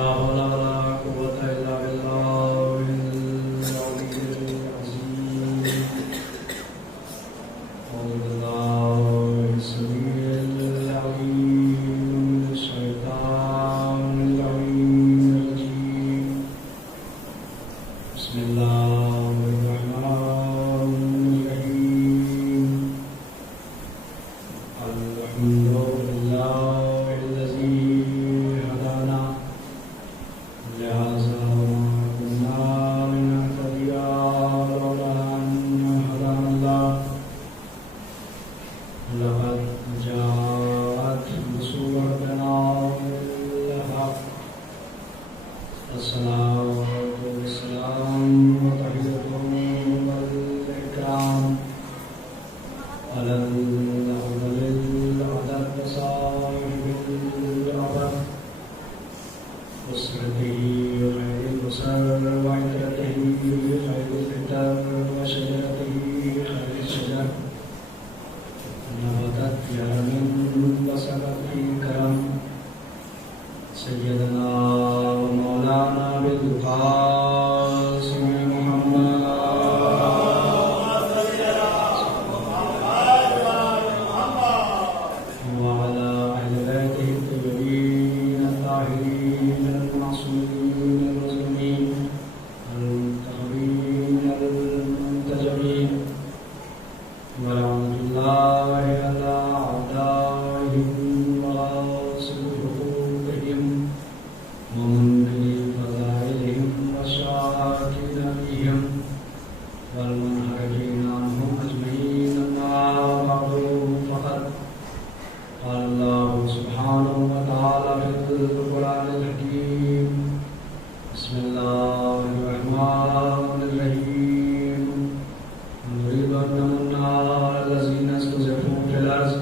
لا حول ولا قوة إلا بالله العلي العظيم. أعوذ بالله السميع العليم من الشيطان اللعين الرجيم. بسم الله الرحمن الرحيم. الحمد لله الذي هدانا لهذا وما كنا لنهتدي لولا أن هدانا الله. لقد جاءت رسل ربنا بالحق. الصلاة والسلام وتحية والإكرام على الأفضل العدد صاحب الأبد أسرته خير الأسر وعترته خير الفطر وشجرته خير الشجر نبتت بهرم وسبت في كرم سيدنا ومولانا بالقاسم محمد وعلى أهل بيته الطيبين الطاهرين المعصومين المظلومين المنتخبين المنتجبين ورحمة الله على أعدائهم وغاصب حقوقهم ومنكر فضائلهم وشاكين فيهم والمنحرفين عنهم أجمعين. أما بعد فقد قال الله سبحانه وتعالى في القرآن الحكيم. بسم الله الرحمن الرحيم. نريد أن نمن على الذين استضعفوا في الأرض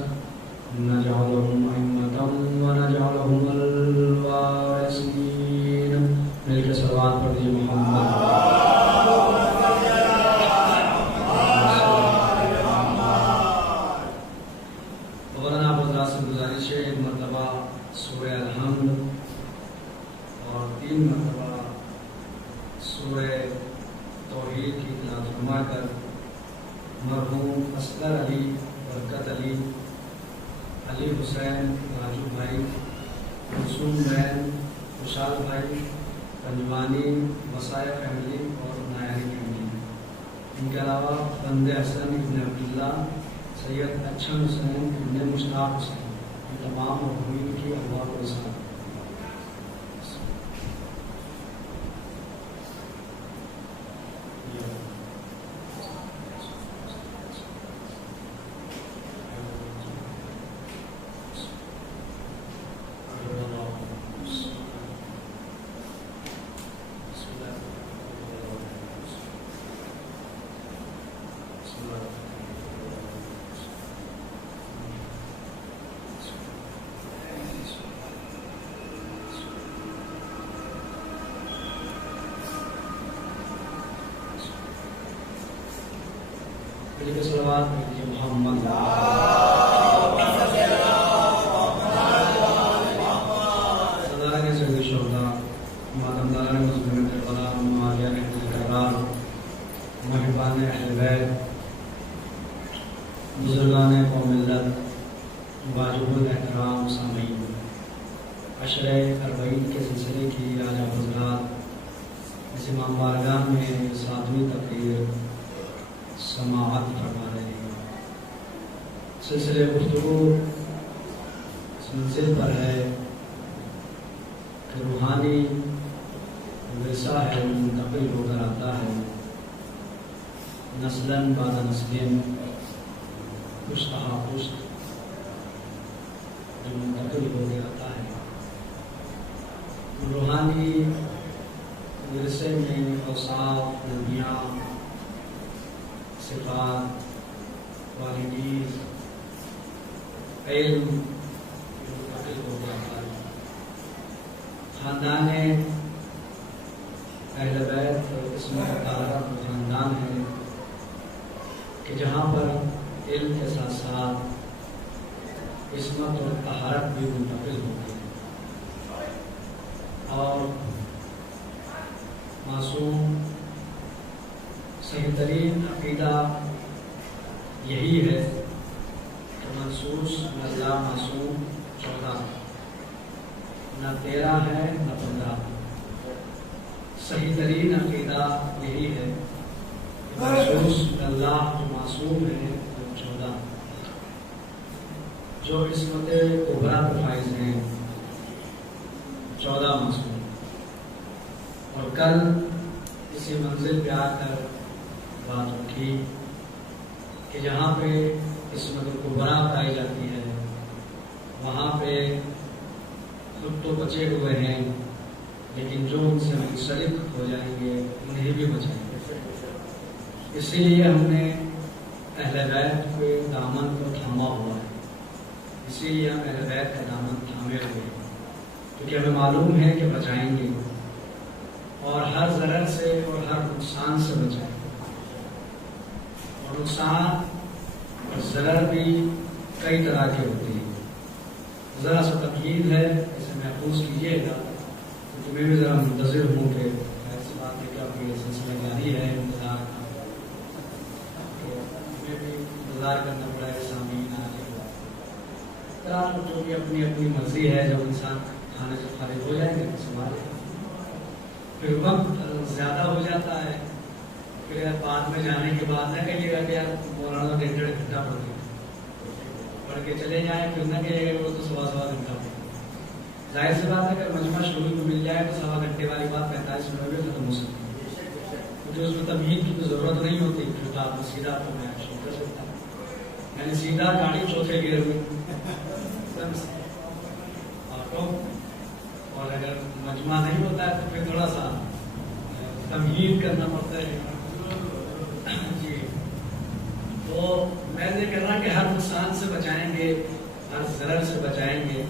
نجعلهم أئمة ونجعلهم الوارثين. مل کے صلوات پڑھ دیجیے محمد. مولانا آپ حضرات سے گزارش ہے ایک مرتبہ سورہ الحمد اور 3 مرتبہ سورہ توحید کی تلاوت فرما کر مرحوم اصغر علی، برکت علی، علی حسین، راجو بھائی، معصوم بہن، خوشحال بھائی، پنجوانی، وسائے فیملی اور نایاری فیملی، ان کے علاوہ بندے حسن ابن عبداللہ، سید اچھن حسین ابن مشتاق حسین، ان تمام مرحومین کی ارواح کو سلام. مجھے صلوات پڑھیے محمد. صدارہ کے سید شہداء، ماتمداران مظلومین کربلا، معاویہ کے کرار، محبان اہل بیت، بزرگان قوم ملت، واجب الاحترام سامعین، عشرہ اربعین کے سلسلے کی آج آپ حضرات اس امام بارگاہ میں 7ویں تقریر سماعت فرما رہے ہیں. سلسلے گفتگو اس منزل پر ہے کہ روحانی ورثہ ہے، منتقل ہو کر آتا ہے، نسلاً بعد نسلیں، پشتہ پشت جو منتقل ہو کے آتا ہے. روحانی ورثے میں اوصاف، خوبیاں، صفات، کوالٹیز، علم منتقل ہو جاتا ہے. خاندان اہل بیت عصمت طاہرہ خاندان ہے کہ جہاں پر علم کے ساتھ ساتھ عصمت اور طہارت بھی منتقل ہوتی ہے. اور معصوم صحیح ترین عقیدہ یہی ہے کہ منصوص اللہ معصوم 14 نہ 13 ہے نہ 15. صحیح ترین عقیدہ یہی ہے کہ منصوص اللہ جو معصوم ہے وہ 14. جو عصمت کبریٰ پر فائز ہیں 14 معصوم. اور کل اسی منزل پہ آ کر بات رکھی کہ جہاں پہ عصمت کبریٰ پائی جاتی ہے وہاں پہ خود تو بچے ہوئے ہیں لیکن جو ان سے منسلک ہو جائیں گے انہیں بھی بچائیں گے. اسی لیے ہم نے اہل بیت کے دامن کو تھاما ہوا ہے. اسی لیے ہم اہل بیت کا دامن تھامے ہوئے ہیں کیونکہ ہمیں معلوم ہے کہ بچائیں گے اور ہر ضرر سے اور ہر نقصان سے بچائیں گے. اور نقصان اور ضرر بھی کئی طرح کے ہوتے ہیں. ذرا سا تمہید ہے اسے محفوظ کیجیے گا کیونکہ میں بھی ذرا منتظر ہوں کہ ایسی بات ہے کہ آپ یہ سلسلہ جاری ہے انتظار کا ہمیں بھی انتظار کرنا پڑا ہے سامعین آگے جو بھی اپنی اپنی مرضی ہے. جب انسان کھانے سے فارغ ہو جائیں گے سوال پھر وقت زیادہ ہو جاتا ہے پھر بعد میں جانے کے بعد نہ کہیے گا کہ یار مولانا 1.5 گھنٹہ پڑھ کے چلے جائیں پھر نہ کہیے گا وہ تو 1.25 گھنٹہ. ظاہر سی بات ہے اگر مجمع شروع میں مل جائے تو 1.25 گھنٹے والی بات 45 منٹ میں ختم ہو سکتی ہے کیونکہ اس میں تمہید کی تو ضرورت نہیں ہوتی. پھر آپ سیدھا تو میں شروع کر سکتا ہوں یعنی سیدھا گاڑی چوتھے گیئر میں اور اگر مجمع نہیں ہوتا ہے تو پھر تھوڑا سا تمہید کرنا پڑتا ہے. جی تو میں یہ کہہ رہا کہ ہر نقصان سے بچائیں گے ہر ضرر سے بچائیں گے.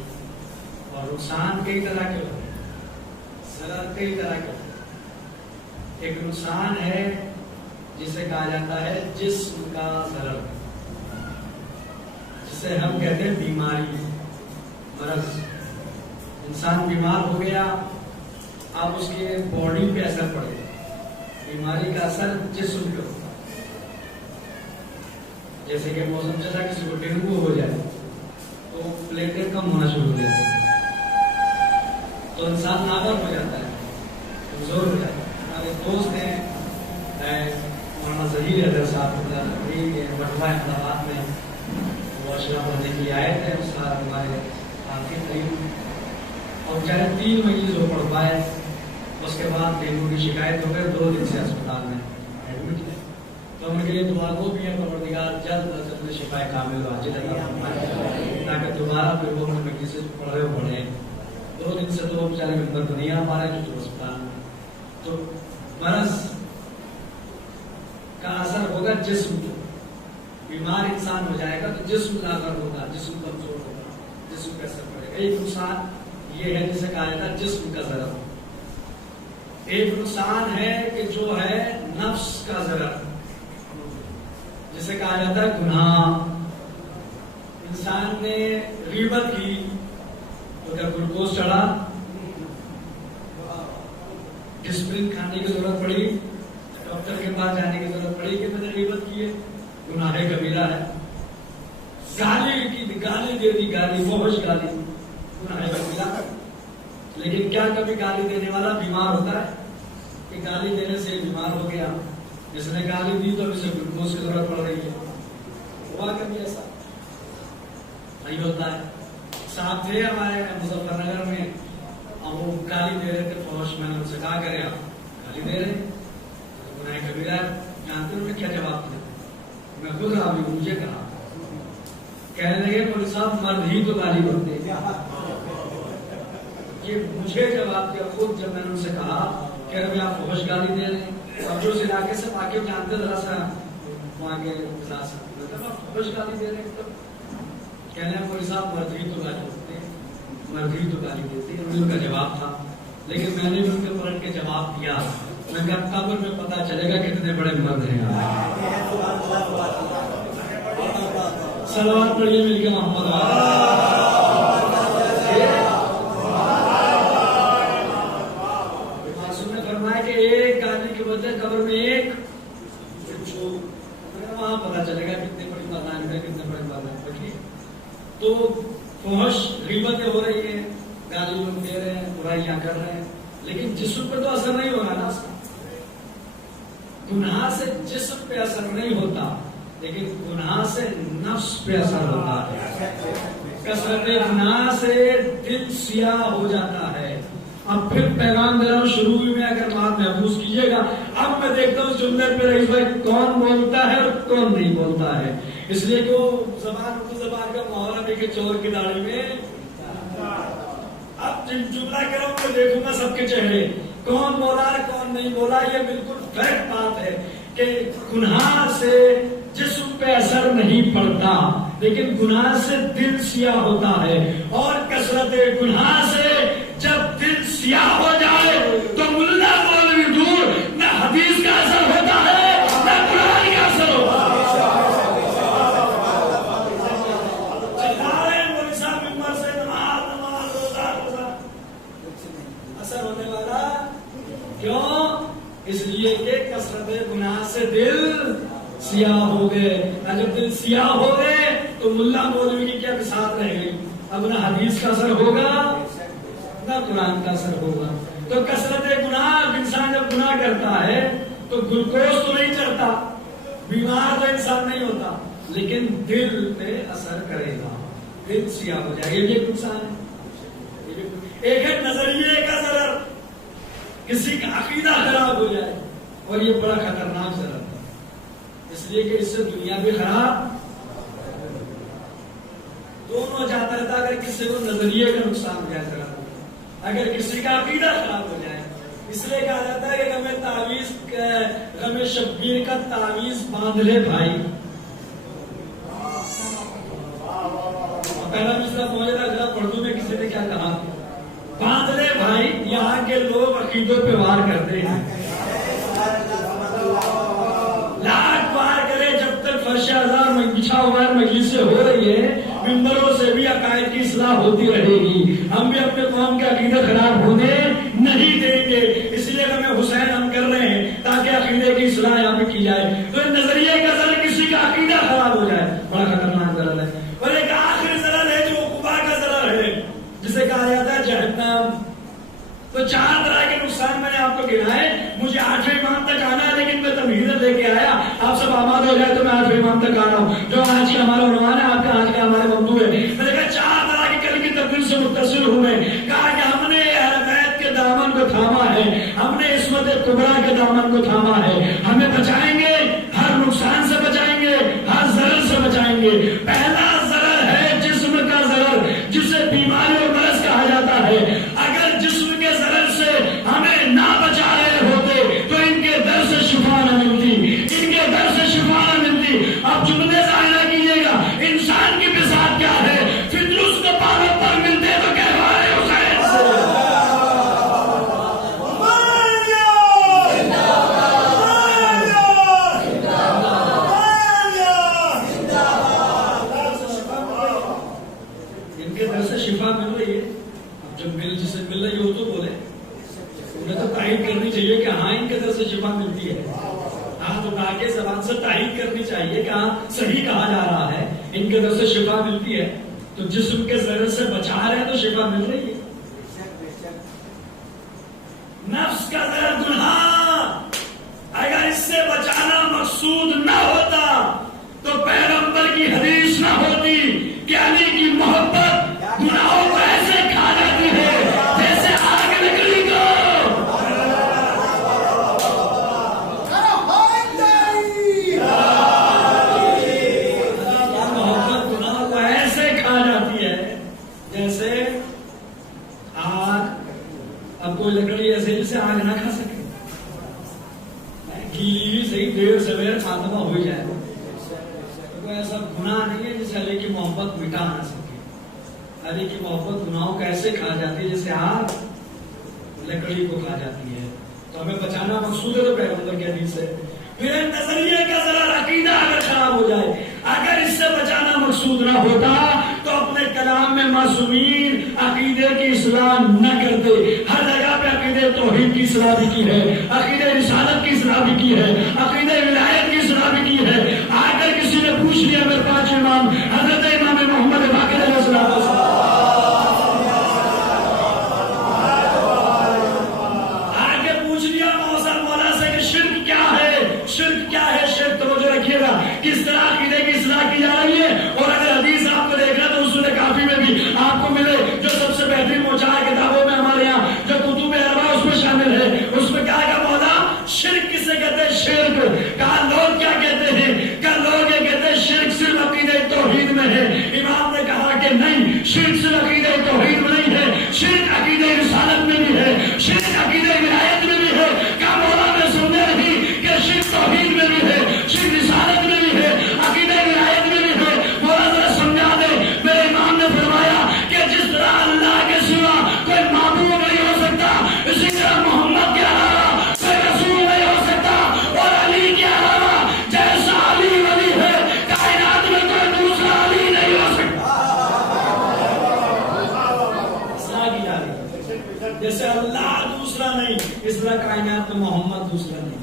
اور نقصان کئی طرح کے ہوتے ہیں ضرر کئی طرح کے ہوتے ہیں. ایک نقصان ہے جسے کہا جاتا ہے جسم کا ضرر جسے ہم کہتے ہیں بیماری مرض. انسان بیمار ہو گیا اب اس کے باڈی پہ اثر پڑے گا. بیماری کا اثر جسم پہ ہوتا ہے. جیسے کہ موسم چلا کسی کو ڈینگو ہو جائے تو پلیٹلیٹ کم ہونا شروع ہو جاتا ہے تو انسان ناقص ہو جاتا ہے کمزور ہو جاتا ہے. ہمارے دوست ہیں مولانا ظہیر حیدر صاحب بٹوا احمدآباد میں وہ اشرا پڑھنے کے لیے آئے تھے اس کا ہمارے آخری قریب اور چاہے 3 مریض ہو پڑھ پائے. اس کے بعد ڈینگو کی شکایت ہو گئی 2 دن سے اسپتال میں ایڈمٹ ہے. تو ان کے لیے دعا کو بھی ہے پروردگار جلد از جلد شفا کامل واجب عطا فرمائے تاکہ دوبارہ پھر وہ اپنے مریض سے پڑھے 2 دن سے تو بیچارے ممبر تو نہیں آ پا رہے جو اسپتال میں. تو مرض کا اثر ہوگا جسم کو. بیمار انسان ہو جائے گا تو جسم لاغر ہوگا جسم کمزور ہوگا جسم پہ اثر پڑے گا. ایک نقصان یہ ہے جسے کہا جاتا ہے جسم کا ضرر. ایک نقصان ہے کہ جو ہے نفس کا ضرر جسے کہا جاتا ہے گناہ. انسان نے غیبت کی تو اگر گلوکوز چڑھا ڈسپلن کھانے کی ضرورت پڑی ڈاکٹر کے پاس جانے کی ضرورت پڑی کہ میں نے غیبت کی ہے گناہ کبیرہ ہے. گالی دے دی گالی فحش گالی گناہ کبیرہ. لیکن کیا کبھی گالی دینے والا بیمار ہوتا ہے کہ گالی دینے سے بیمار ہو گیا جس نے گالی دی تو اسے گلوکوز کی ضرورت پڑ رہی ہے. ہوا کبھی ایسا نہیں ہوتا ہے. صاحب تھے ہمارے مظفر نگر میں اور وہ گالی دے رہے تھے فوج. میں نے ان سے کہا کرے آپ گالی دے رہے گناہ کبیرہ جانتے ہیں. کیا جواب دیا میں خود رہا بھی مجھے کہا کہنے لگے مولوی صاحب مرد ہی تو گالی بکتے یہ مجھے جواب دیا خود جب میں نے ان سے کہا کہ اگر آپ فحش گالی دے رہے ہیں اور جو اس علاقے سے واقع جانتے ذرا سا وہاں کے اجلاس فحش گالی دے رہے ہیں تو کہنے لگے مولوی صاحب مرد ہی تو گالی بکتے مرد ہی تو گالی دیتے ہیں. ان کا جواب تھا لیکن میں نے بھی ان کے پلٹ کے جواب دیا. میں کہا قبر میں پتا چلے گا کتنے بڑے مرد ہیں. صلوات پڑھیے مل کے محمد پتا چلے گا کتنے بڑی مذاہب ہے، کتنے بڑے مذاہب ہے. تو فحش غیبتیں ہو رہی ہیں، گالی لوگ دے رہے ہیں، برائیاں کر رہے ہیں، لیکن جسم پہ تو اثر نہیں ہوگا نا اس کا. گناہ سے جسم پہ اثر نہیں ہوتا، لیکن گناہ سے نفس پہ اثر ہوتا ہے. کثرت گناہ سے دل سیاہ ہو جاتا ہے. اب پھر پیغام دے رہا ہوں شروع میں اگر بات محفوظ کیجیے گا. اب میں دیکھتا ہوں جملے پہ رئیس بھائی کون بولتا ہے اور کون نہیں بولتا ہے، اس لیے کہ وہ زبان اردو زبان کا محاورہ بھی کہ چور کی داڑھی میں. اب جملہ کروں تو دیکھوں گا سب کے چہرے، کون بولا کون نہیں بولا. یہ بالکل فیکٹ بات ہے کہ گناہ سے جسم پہ اثر نہیں پڑتا، لیکن گناہ سے دل سیاہ ہوتا ہے. اور کثرت گناہ سے جب دل سیاہ ہو جائے تو ملا مولوی دور، نہ حدیث کا اثر ہوتا ہے نہ قرآن کا اثر ہوتا ہے. اثر ہونے والا کیوں؟ اس لیے کہ کثرت گناہ سے دل سیاہ ہو گئے. جب دل سیاہ ہو گئے تو ملا مولوی کی کیا بساط رہ گئی؟ اب نہ حدیث کا اثر ہوگا نہ قرآن کا اثر ہوگا. تو کثرت گناہ، انسان جب گناہ کرتا ہے تو گلوکوز تو نہیں چڑھتا، بیمار تو انسان نہیں ہوتا، لیکن دل پہ اثر کرے گا، دل سیاہ ہو جائے گا. یہ بھی ایک نقصان ہے. ایک ہے نظریے کا ضرر، کسی کا عقیدہ خراب ہو جائے، اور یہ بڑا خطرناک ضرر ہے، اس لیے کہ اس سے دنیا بھی خراب دونوں جاتا رہتا. اگر کسی کو نظریے کا نقصان ہو جائے خراب ہو جائے، اگر کسی کا عقیدہ خراب ہو جائے، اس لیے کہا جاتا ہے کہ ہمیں تعویذ، ہمیں شبیر کا تعویذ باندھ لے بھائی. پہلا مصرع پہنچے تھا ذرا اردو میں کسی نے کیا کہا؟ باندھ لے بھائی. یہاں کے لوگ عقیدوں پہ وار کرتے ہیں، لاکھ وار کرے جب تک فرش ہزار بچھا ہوا ہے، مجلس سے ہو رہی ہے، ممبروں سے بھی عقائد کی اصلاح ہوتی رہے گی. ہم بھی اپنے قوم کے عقیدے خراب ہونے نہیں دیں گے، اس لیے ہمیں حسین ہم کر رہے ہیں تاکہ عقیدے کی اصلاح یہاں پہ کی جائے. تو نظریے کا ضرر، کسی کا عقیدہ خراب ہو جائے، بڑا خطرناک ضرر ہے. اور ایک آخری ضرر ہے جو عقبہ کا ضرر ہے، جسے کہا جاتا ہے جہنم. تو 4 طرح کے نقصان میں نے آپ کو گنائے. مجھے 8ویں امام تک آنا ہے، لیکن میں تمہید لے کے آیا. آپ سب آباد ہو جائے تو میں 8ویں امام تک آ رہا ہوں، جو آج کا ہمارا عنوان ہے، آپ کا آج کا ہمارے موضوع ہے. میں نے کہا 4 طرح کی کل کی تبدیل سے متصل ہوں میں. کہا کہ ہم نے اہل بیت کے دامن کو تھاما ہے، ہم نے عصمت کبریٰ کے دامن کو تھاما ہے. ہمیں بچائیں گے، ہر نقصان سے بچائیں گے، ہر ضرر سے بچائیں گے. پہلا ضرر ہے جسم کا ضرر، جسے بیماری اور مرض کہا جاتا ہے. اگر جسم کے ضرر سے ہمیں نہ بچا رہے ہوتے تو ان کے در سے شفا نہ ملتی، ان کے در سے شفا نہ ملتی. اب جملے ظاہر کیجیے گا، انسان کی بساط کیا ہے؟ فطرت کو پاور پر ملتے تو کہلوائے حسین سے. ان کے در سے شفا مل رہی ہے. اب جب جسے مل رہی ہو تو بولے، انہیں تو تائید کرنی چاہیے کہ ہاں ان کے در سے شفا ملتی ہے. ہاں تو کے زبان سے تائید کرنی چاہیے کہ ہاں صحیح کہا جا رہا ہے، ان کے در سے شفا ملتی ہے. تو جسم کے ضرر سے بچا رہے ہیں تو شفا مل رہی ہے. نفس کا ضرر گناہ، اگر اس سے بچانا مقصود نہ ہوتا تو پیغمبر کی حدیث نہ ہوتی کہ علی کی محبت گناہوں کو ایسے کھا جاتی ہے جیسے آگ لکڑی کو. محبت گناہوں کو ایسے کھا جاتی ہے جیسے آگ. اب کوئی لکڑی ایسے جسے آگ نہ کھا سکے، گیلی بھی صحیح دیر سویر خاتمہ ہو جائے. کوئی ایسا گناہ نہیں ہے جسے علی کی محبت مٹا نہ سکے. علی کی محبت گناہوں کو ایسے کھا جاتی ہے جیسے آگ لکڑی کو کھا جاتی ہے. تو ہمیں بچانا مقصود ہے تو پیغمبر کی حدیث ہے. پھر نظریے کا ضرر، عقیدہ اگر خراب ہو جائے، اگر اس سے بچانا مقصود نہ ہوتا تو اپنے کلام میں معصومین عقیدے کی اصلاح نہ کرتے. ہر جگہ پہ عقیدے توحید کی اصلاح بھی کی ہے، عقیدے رسالت کی اصلاح بھی کی ہے، عقیدے ولایت کی اصلاح بھی کی ہے. اگر کسی اصلاح کی جا رہی ہے. اور اگر حدیث آپ کو دیکھنا تو اصول کافی میں بھی آپ کو ملے جو سب سے بہترین موچار کتابوں میں ہمارے یہاں جو کتب اربعہ اس میں شامل ہے. اس میں کہا کہ مولا شرک کسے کہتے ہیں؟ شرک. کہا لوگ کیا کہتے ہیں؟ کہا لوگ یہ کہتے ہیں شرک صرف عقیدہ توحید میں ہے. امام نے کہا کہ نہیں، شرک صرف عقیدہ توحید میں نہیں ہے، شرک عقیدہ رسالت میں بھی ہے، شرک عقیدہ ولایت میں بھی ہے. کہا مولا نے سننے نہیں کہ شرک توحید میں بھی ہے، شرک رسالت میں بھی ہے، عقیدہ ولایت میں بھی ہے. مولا ذرا سمجھا دے. میرے امام نے فرمایا کہ جس طرح اللہ کے سوا کوئی معبود نہیں ہو سکتا، اسی طرح محمد کے علاوہ کوئی رسول نہیں ہو سکتا، اور علی کے علاوہ جیسا علی ولی ہے کائنات میں کوئی دوسرا علی نہیں ہو سکتا. اصلاح کی جا رہی. جیسے اللہ دوسرا نہیں اس طرح کائنات میں محمد دوسرا نہیں.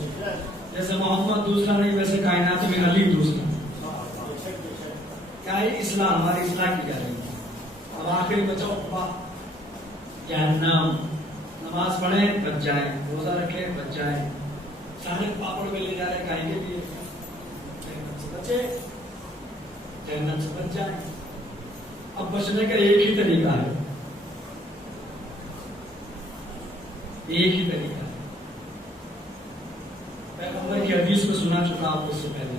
جیسے محمد دوسرا نہیں ویسے کائنات میں علی دوسرا. کیا ہے اصلاح؟ ہماری اصلاح کی جا رہی ہے. اب آخری بچہ اقبا جہنم. نماز پڑھیں بچ جائیں، روزہ رکھیں بچ جائیں، سارے پاپڑ میں لے جا رہے کہیں کے لیے جہنم سے بچے، جہنم سے بچ جائیں. اب بچنے کا ایک ہی طریقہ ہے، ایک ہی طریقہ ہے. پیغمبر کی حدیث کو سنا چکا آپ اس سے پہلے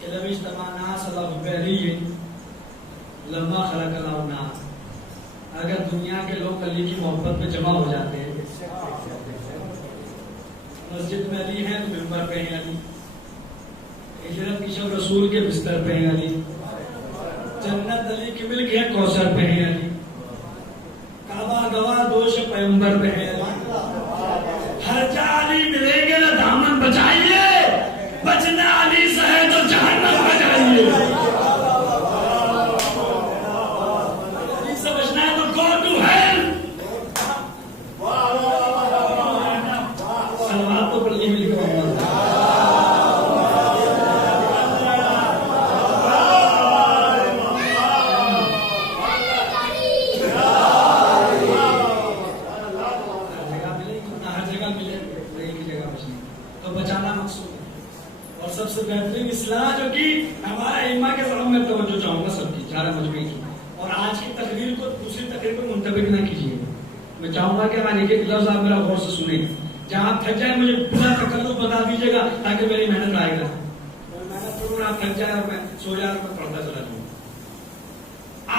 کہ لو اجتمع الناس علی حب لما خلق اللہ الناس. اگر دنیا کے لوگ علی کی محبت میں جمع ہو جاتے ہیں، مسجد میں علی ہیں تو ممبر پہ ہیں علی، ہجرت کی شب رسول کے بستر پہ ہیں علی، جنت علی کی ملک ہے کوثر پہ ہیں علی، کعبہ گواہ دوش پیغمبر پہ ہیں علی. ہر جا علی ملیں گے نہ دامن بچائیے، بچنا علی سے ہے تو جہنم میں جائیے. علی سے بچنا ہے تو go to hell. سلوات تو پڑھیے مل کے سب سے بہترین اصلاح جو کی ہمارا ائمہ کے فرم میں توجہ چاہوں گا سب کی چارہ مجموعی کی. اور آج کی تقریر کو دوسری تقریر کو منتقل نہ کیجیے. میں چاہوں گا کہ ہمارے ایک لفظ آپ میرا غور سے سنیں. جہاں آپ تھک جائیں مجھے پورا تکلف بتا دیجیے گا تاکہ میری محنت آئے گا. محنت کروں آپ تھک جائیں اور میں سو جائے اور میں پڑھتا چلا جاؤں.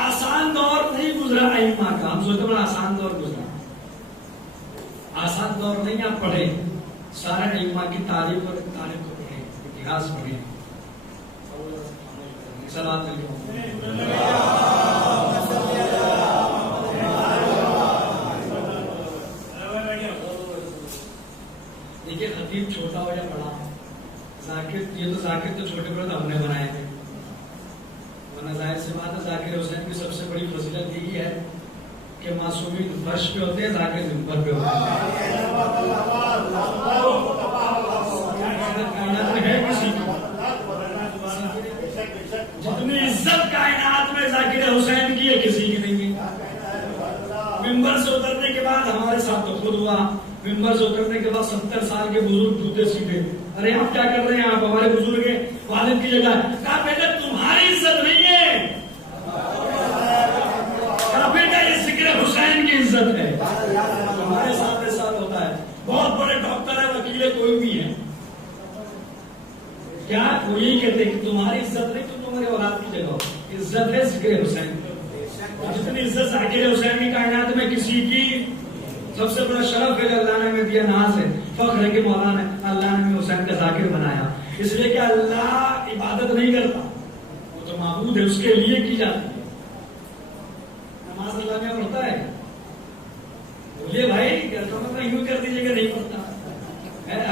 آسان دور نہیں گزرا ائمہ کا. ہم سوچتے بڑا آسان دور گزرا. آسان دور نہیں. آپ پڑھیں سارے ائمہ کی تاریخ اور تاریخ کو پڑھیں، اتہاس پڑھیں. صلوات دیکھیے خطیب چھوٹا ہو یا بڑا، ذاکر یہ تو ذاکر تو چھوٹے بڑے تو ہم نے بنائے تھے، ورنہ ظاہر سی بات ہے ذاکر حسین کی سب سے بڑی فضیلت یہی ہے کہ معصومین فرش پہ ہوتے ہیں، ذاکر منبر پہ ہوتے ہیں. جتنی عزت کائنات میں ذاکر حسین کی ہے کسی کی نہیں ہے. منبر سے اترنے کے بعد ہمارے ساتھ تو خود ہوا. منبر سے اترنے کے بعد 70 سال کے بزرگ جوتے سیدھے، ارے آپ کیا کر رہے ہیں؟ آپ ہمارے بزرگ ہیں، والد کی جگہ. کہا بیٹا تمہاری عزت نہیں ہے، کہا بیٹا یہ ذکر حسین کی عزت ہے. ہمارے ساتھ ساتھ ہوتا ہے. بہت بڑے ڈاکٹر ہے، وکیل ہے، کوئی بھی ہے، کیا وہ یہی کہتے ہیں کہ تمہاری عزت نہیں تو تمہارے اولاد کی جگہ ہو. عزت ہے ذکر حسین. جتنی عزت ذاکر حسین کی کائنات میں کسی کی، سب سے بڑا شرف ہے اللہ نے ہمیں دیا، ناز ہے، فخر ہے کہ مولانا اللہ نے حسین کا ذاکر بنایا. اس لیے کہ اللہ عبادت نہیں کرتا، وہ تو معبود ہے، اس کے لیے کی جاتی ہے. نماز اللہ میں پڑھتا ہے، بولیے بھائی مطلب یوں کر دیجیے کہ نہیں پڑھتا.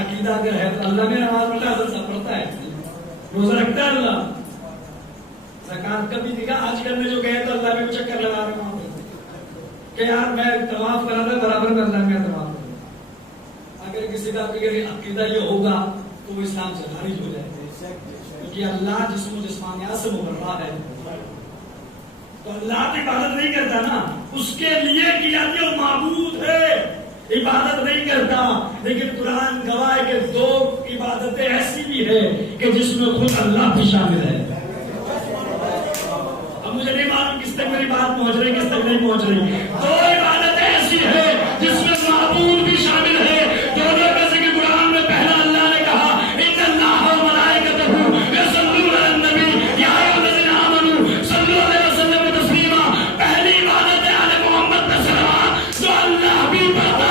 عقیدہ اگر ہے تو اللہ میں نماز پڑھتا ہے، حضرت صاحب پڑھتا ہے، روزہ رکھتا ہے اللہ. زکات کبھی دیکھا آج کرنے جو گئے تو اللہ میں چکر لگا رہے وہاں پہ کہ یار میں طواف کرا تھا برابر میں اللہ میں طواف کرا. اگر کسی کا عقیدہ یہ ہوگا تو وہ اسلام سے خارج ہو جائے گا، کیونکہ اللہ جسم و جسمانیات سے مبرہ ہے. تو اللہ کی عبادت نہیں کرتا نا، اس کے لیے کی جاتی ہے، وہ معبود ہے، عبادت نہیں کرتا. لیکن قرآن گواہ ہے کہ 2 عبادتیں ایسی بھی ہے کہ جس میں خود اللہ بھی شامل ہے. تک میری بات پہنچ رہی کس تک نہیں پہنچ رہی؟ دو عبادتیں ایسی ہے جس میں معبود بھی شامل ہے. دونوں میں سے کہ قرآن میں پہلا اللہ نے کہا ان اللہ و ملائکتہ یصلون علی النبی یا ایھا الذین آمنوا صلوا علیہ وسلم تسلیما. پہلی عبادت ہے آل محمد پہ صلوات جو اللہ بھی پڑھتا.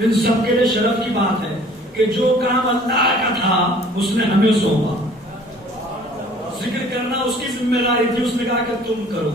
ان سب کے لیے شرف کی بات ہے کہ جو کام اللہ کا تھا اس نے ہمیں سونپا. ذکر کرنا اس کی ذمہ داری تھی. اس نے کہا کہ تم کرو,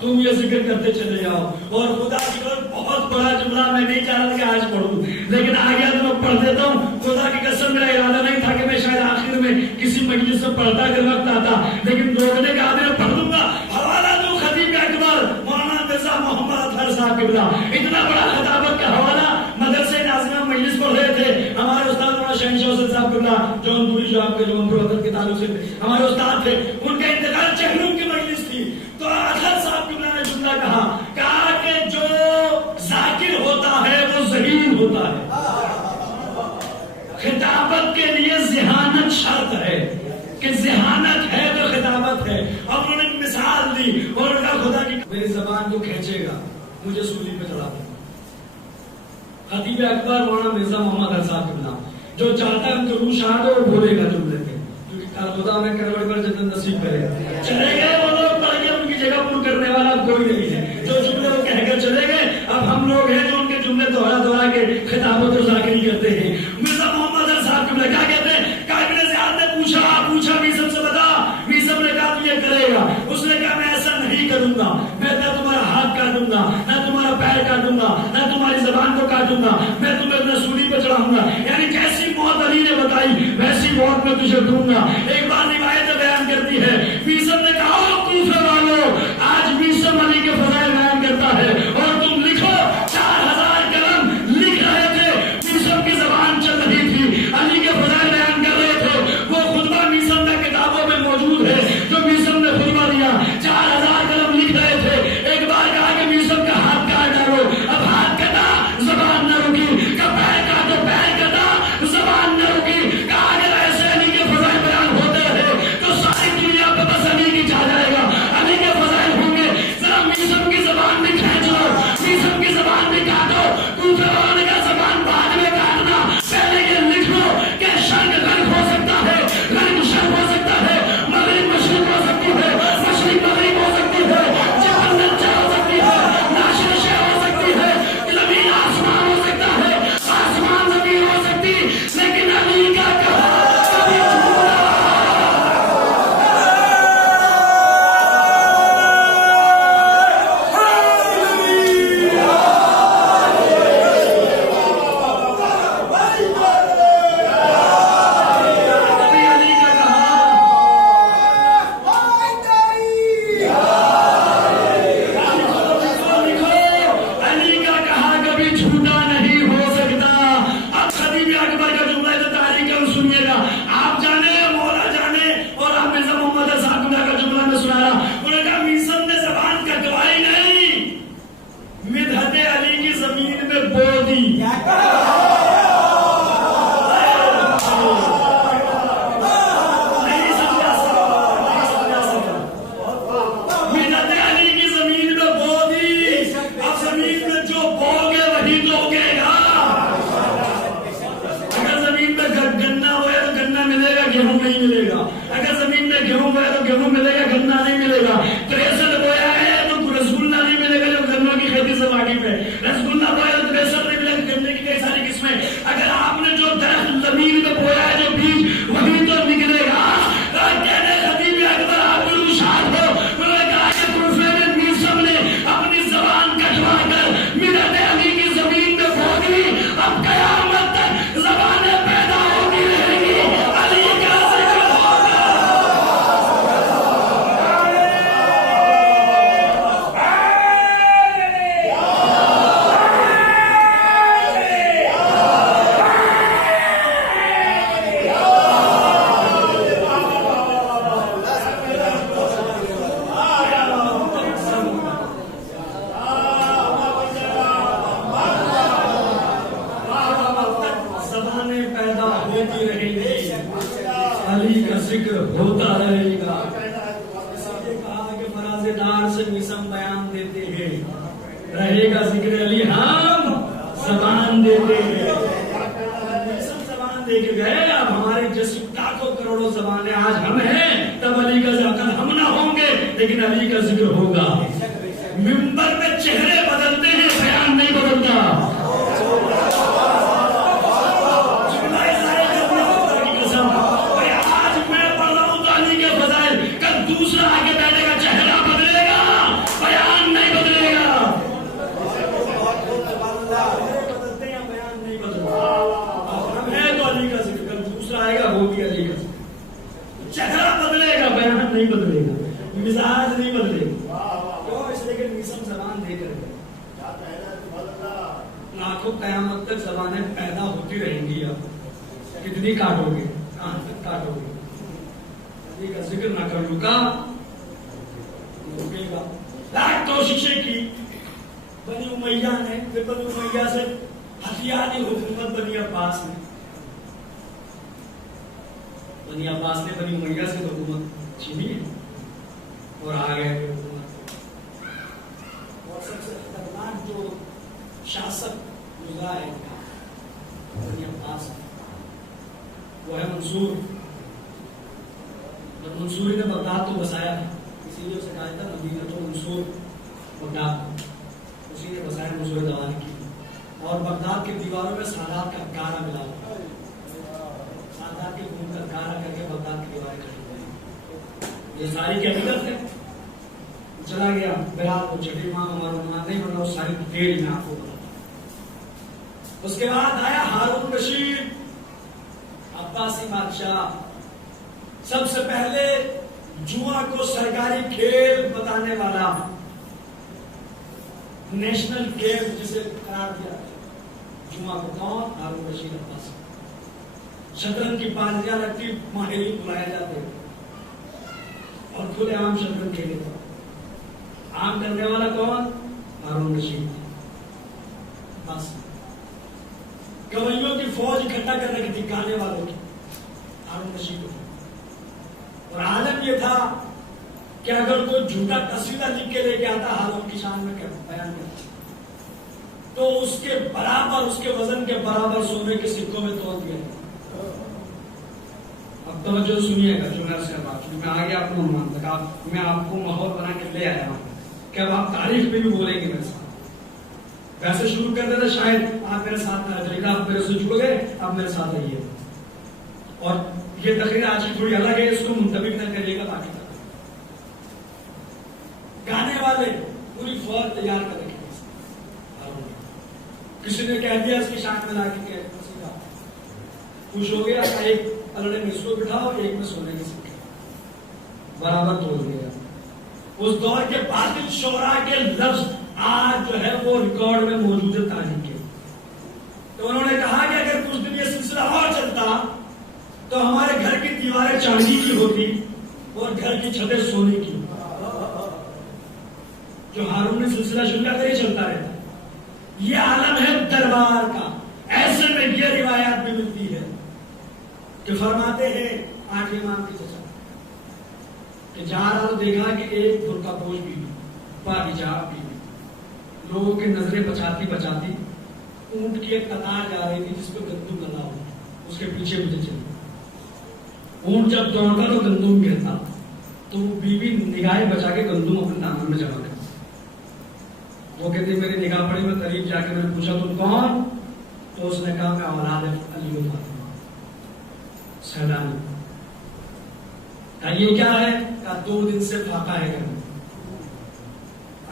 تم یہ ذکر کرتے چلے جاؤ. اور خدا کی قسم بہت بڑا جملہ میں نہیں چاہ رہا کہ آج پڑھوں, لیکن آگے تو میں پڑھ دیتا ہوں. خدا کی قسم میرا ارادہ نہیں تھا کہ میں شاید آخر میں کسی مجلس سے پڑھتا اگر وقت آتا, لیکن 2 بجے کے آدھے میں پڑھ دوں گا. حوالہ دو خطیب اکبر مولانا مرزا محمد اطہر صاحب قبلہ. اتنا بڑا خطابت کا حوالہ مدرسے ناظمہ مجلس پڑھ رہے تھے. ہمارے استاد مولانا شہنشاہ حسین صاحب قبلہ جونپوری جو آپ کے جونپور حضرت کے تعلق سے ہمارے استاد تھے, ان کا انتقال چہلم کی مجلس تھی. تو اطہر صاحب قبلہ نے جملہ کہا کہ جو ذاکر ہوتا ہے وہ ذہین ہوتا ہے. خطابت کے لیے ذہانت شرط ہے کہ ذہانت ہے تو خطابت ہے. اور انہوں نے مثال دی اور ان کا خدا کی میری زبان کو کھینچے گا مجھے سولی پہ چڑھا دے. خطیب اکبر مولانا مرزا محمد اطہر صاحب قبلہ جو چاہتا ہے ہم تو روح شاد ہو بولے گا جملے پہ, کیونکہ خدا میں کروڑ پر جنت نصیب کرے. چلے گئے وہ لوگ پڑھ کے ان کی جگہ پر کرنے والا کوئی نہیں ہے. جو جملے وہ کہہ کر چلے گئے, اب ہم لوگ ہیں جو ان کے جملے دوہرا کے خطابت و ذاکری کرتے ہیں. مرزا محمد اطہر صاحب قبلہ کیا کہتے ہیں؟ ابن زیاد نے پوچھا میثم سے بتا. میثم نے کہا تو یہ کرے گا. اس نے کہا میں ایسا نہیں کروں گا, میں نہ تمہارا ہاتھ کاٹوں گا, نہ تمہارا پیر کاٹوں گا, نہ تمہاری زبان کو کاٹوں گا, میں تمہیں اپنا سولی پہ چڑھاؤں گا. یعنی جیسی موت علی نے بتائی ویسی موت میں تجھے دوں گا. ایک بار روایت بیان کرتی ہے میثم نے کہا کوفہ والو آج میثم علی کے فضائل بیان کرتا ہے اور تم لکھو. 4000 قلم لکھ رہے تھے, میثم کی زبان چل رہی تھی, علی کے فضائل بیان کر رہے تھے. وہ خطبہ میثم کا کتابوں میں موجود ہے جو میثم نے خطبہ دیا. 4000 قلم لکھ رہے تھے. ایک بار کہا کہ میثم کا ہاتھ کاٹ ڈالو. اب ہاتھ کٹا, زبان نہ رکی. پیر کاٹو, پیر کٹا, زبان نہ رکی. کہا اگر ایسے علی کے فضائل بیان ہوتے ذکر ہوتا رہے گا. اس نے کہا کہ فرازدار سے مسم بیان دیتے ہیں, رہے گا ذکر علی ہم زبان دیتے ہیں. مسم زبان دے کے گئے, اب ہمارے جیسے لاکھوں کروڑوں زبانیں آج ہم ہیں, تب علی کا ذکر ہم نہ ہوں گے لیکن علی کا ذکر ہوگا. منبر میں چہرے بدلتے ہیں, بیان نہیں بدلتا. آج میں پڑھ رہا ہوں تعلیم کے فضائل, کل دوسرا آگے بیٹھے گا, چہرہ بدلے گا, بیان نہیں بدلے گا. بدلتے ہیں, بیان نہیں بدلتا. ہم ہے تو علی کا ذکر, کل دوسرا آئے گا وہ بھی علی کا ذکر. چہرہ بدلے گا, بیان نہیں بدلے گا, مزاج نہیں بدلے گا. اس لیے مسم زبان دے کر گئے. لاکھوں قیامت تک زبانیں پیدا ہوتی رہیں گی. اب کتنی کاٹو گے, کہاں تک کاٹو گے؟ علی کا ذکر نہ کر رکا رکے گا. لاکھ کوششیں کی بنی امیہ نے, پھر بنی امیہ سے ہتھیاری حکومت بنی عباس نے. بنی عباس نے بنی امیہ سے حکومت چھینی ہے اور آ گئے حکومت. اور سب سے خطرناک جو شاسک گزرا ہے بنی عباس وہ ہے منصور. منصوری نے بغداد کو بسایا, اسی لیے اسے کہا تھا مدینہ تو منصور بغداد, اسی نے بسایا منصور دوانی کی. اور بغداد کی دیواروں میں سادات کا کارا ملا, سادات کے خون کا کارا کر کے بغداد کی دیواریں کٹی. یہ ساری کیفیت ہے. چلا گیا بیرات کو چھٹی ماں ہمارا نہیں بنا, وہ ساری ڈیڑھ میں آپ کو بتا. اس کے بعد آیا ہارون رشید عباسی بادشاہ, سب سے پہلے جوا کو سرکاری کھیل بتانے والا, نیشنل کھیل جسے قرار دیا جوا کو. کون؟ ہارون رشید عباسی. شطرنج کی پانچیاں لگتی, ماہرین بلائے جاتے اور کھلے عام شطرنج کھیلے. عام کرنے والا کون؟ ہارون رشید. بس گویوں کی فوج اکٹھا کرنے کی تھی, گانے والوں کی, ہارون رشید کو. اور عالم یہ تھا کہ اگر کوئی جھوٹا قصیدہ لکھ کے لے کے آتا ہارون کی شان میں بیان کرتا تو اس کے برابر, اس کے وزن کے برابر سونے کے سکوں میں تول دیا. اب توجہ سنیے گا جو میں سے بات, میں آگے آپ کو مان تک میں آپ کو ماحول بنا کے لے آیا ہوں کہ اب آپ تاریخ میں بھی بولیں گے میرے ساتھ. ویسے شروع کرتے تھے شاید آپ میرے ساتھ نہ رہیے گا, آپ میرے سے جڑ گئے, آپ میرے ساتھ رہیے. اور یہ تقریر آج کی تھوڑی الگ ہے, اس کو منتبک نہ کریے گا. باقی گانے والے پوری فوج تیار کر رکھی. کسی نے کہہ دیا اس کی شان میں لا کے خوش ہو گیا, ایک پلڑے میں اس کو بٹھاؤ, ایک میں سونے کے سکے, برابر توڑ دیا. اس دور کے باطل شعراء کے لفظ آج جو ہے وہ ریکارڈ میں موجود ہے تاریخ کے. تو انہوں نے کہا کہ اگر کچھ دن یہ سلسلہ اور چلتا تو ہمارے گھر کی دیواریں چاندی کی ہوتی اور گھر کی چھتیں سونے کی. جو ہارون نے سلسلہ شروع کیا کر چلتا رہتا. یہ عالم ہے دربار کا. ایسے میں یہ روایات بھی ملتی ہے کہ فرماتے ہیں آٹھ امام کی چچا کہ جہاں رہا تو دیکھا کہ ایک برقع پوش بھی باحجاب بھی لوگوں کی نظریں بچاتی بچاتی اونٹ کی ایک قطار جا رہی تھی جس پہ گندم لگا ہوا, اس کے پیچھے مجھے چلی. اونٹ جب دوڑتا تو گندم گرتا تو وہ بیوی نگاہیں بچا کے گندم اپنے دامن میں جمع کرتی. وہ کہتے میری نگاہ پڑی, میں قریب جا کے میں نے پوچھا تم کون؟ تو اس نے کہا میں اولاد علی و فاطمہ سیدانی. کہا یہ کیا ہے؟ کہا 2 دن سے فاقہ ہے گھر میں,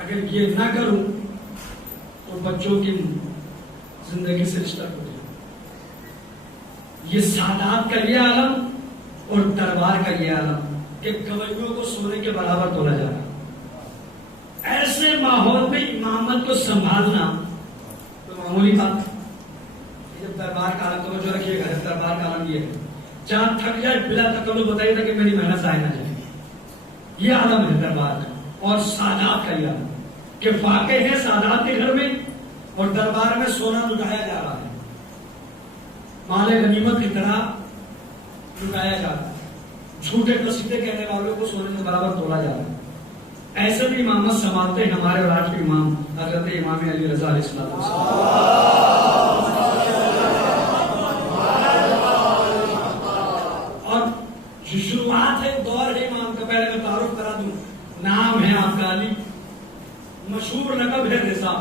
اگر یہ نہ کروں تو بچوں کی زندگی سے رشتہ ٹوٹ جائے. یہ سادات کا یہ عالم اور دربار کا یہ عالم کہ گویوں کو سونے کے برابر تولا جا رہا. ایسے ماحول میں امامت کو سنبھالنا تو معمولی بات ہے. جب دربار کا عالم, توجہ رکھیے گا, دربار کا عالم یہ ہے جہاں تھک جائے بلا تکلف بتائیے تھا کہ میری محنت ضائع نہ جائے. یہ عالم ہے دربار کا اور سادات کا یہ عالم کہ واقع ہے سادات کے گھر میں اور دربار میں سونا لٹایا جا رہا ہے, مال غنیمت کی طرح لٹایا جا رہا ہے. جھوٹے قصیدے کہنے والوں کو سونے سے برابر تولا جا رہا ہے. ایسے بھی امامت سنبھالتے ہیں ہمارے اور آج کے امام حضرت امام علی رضا علیہ السلام. اور جو شروعات ہے دور ہے امام کا، پہلے میں تعارف کرا دوں. نام ہے آپ کا علی، مشہور لقب ہے رضا،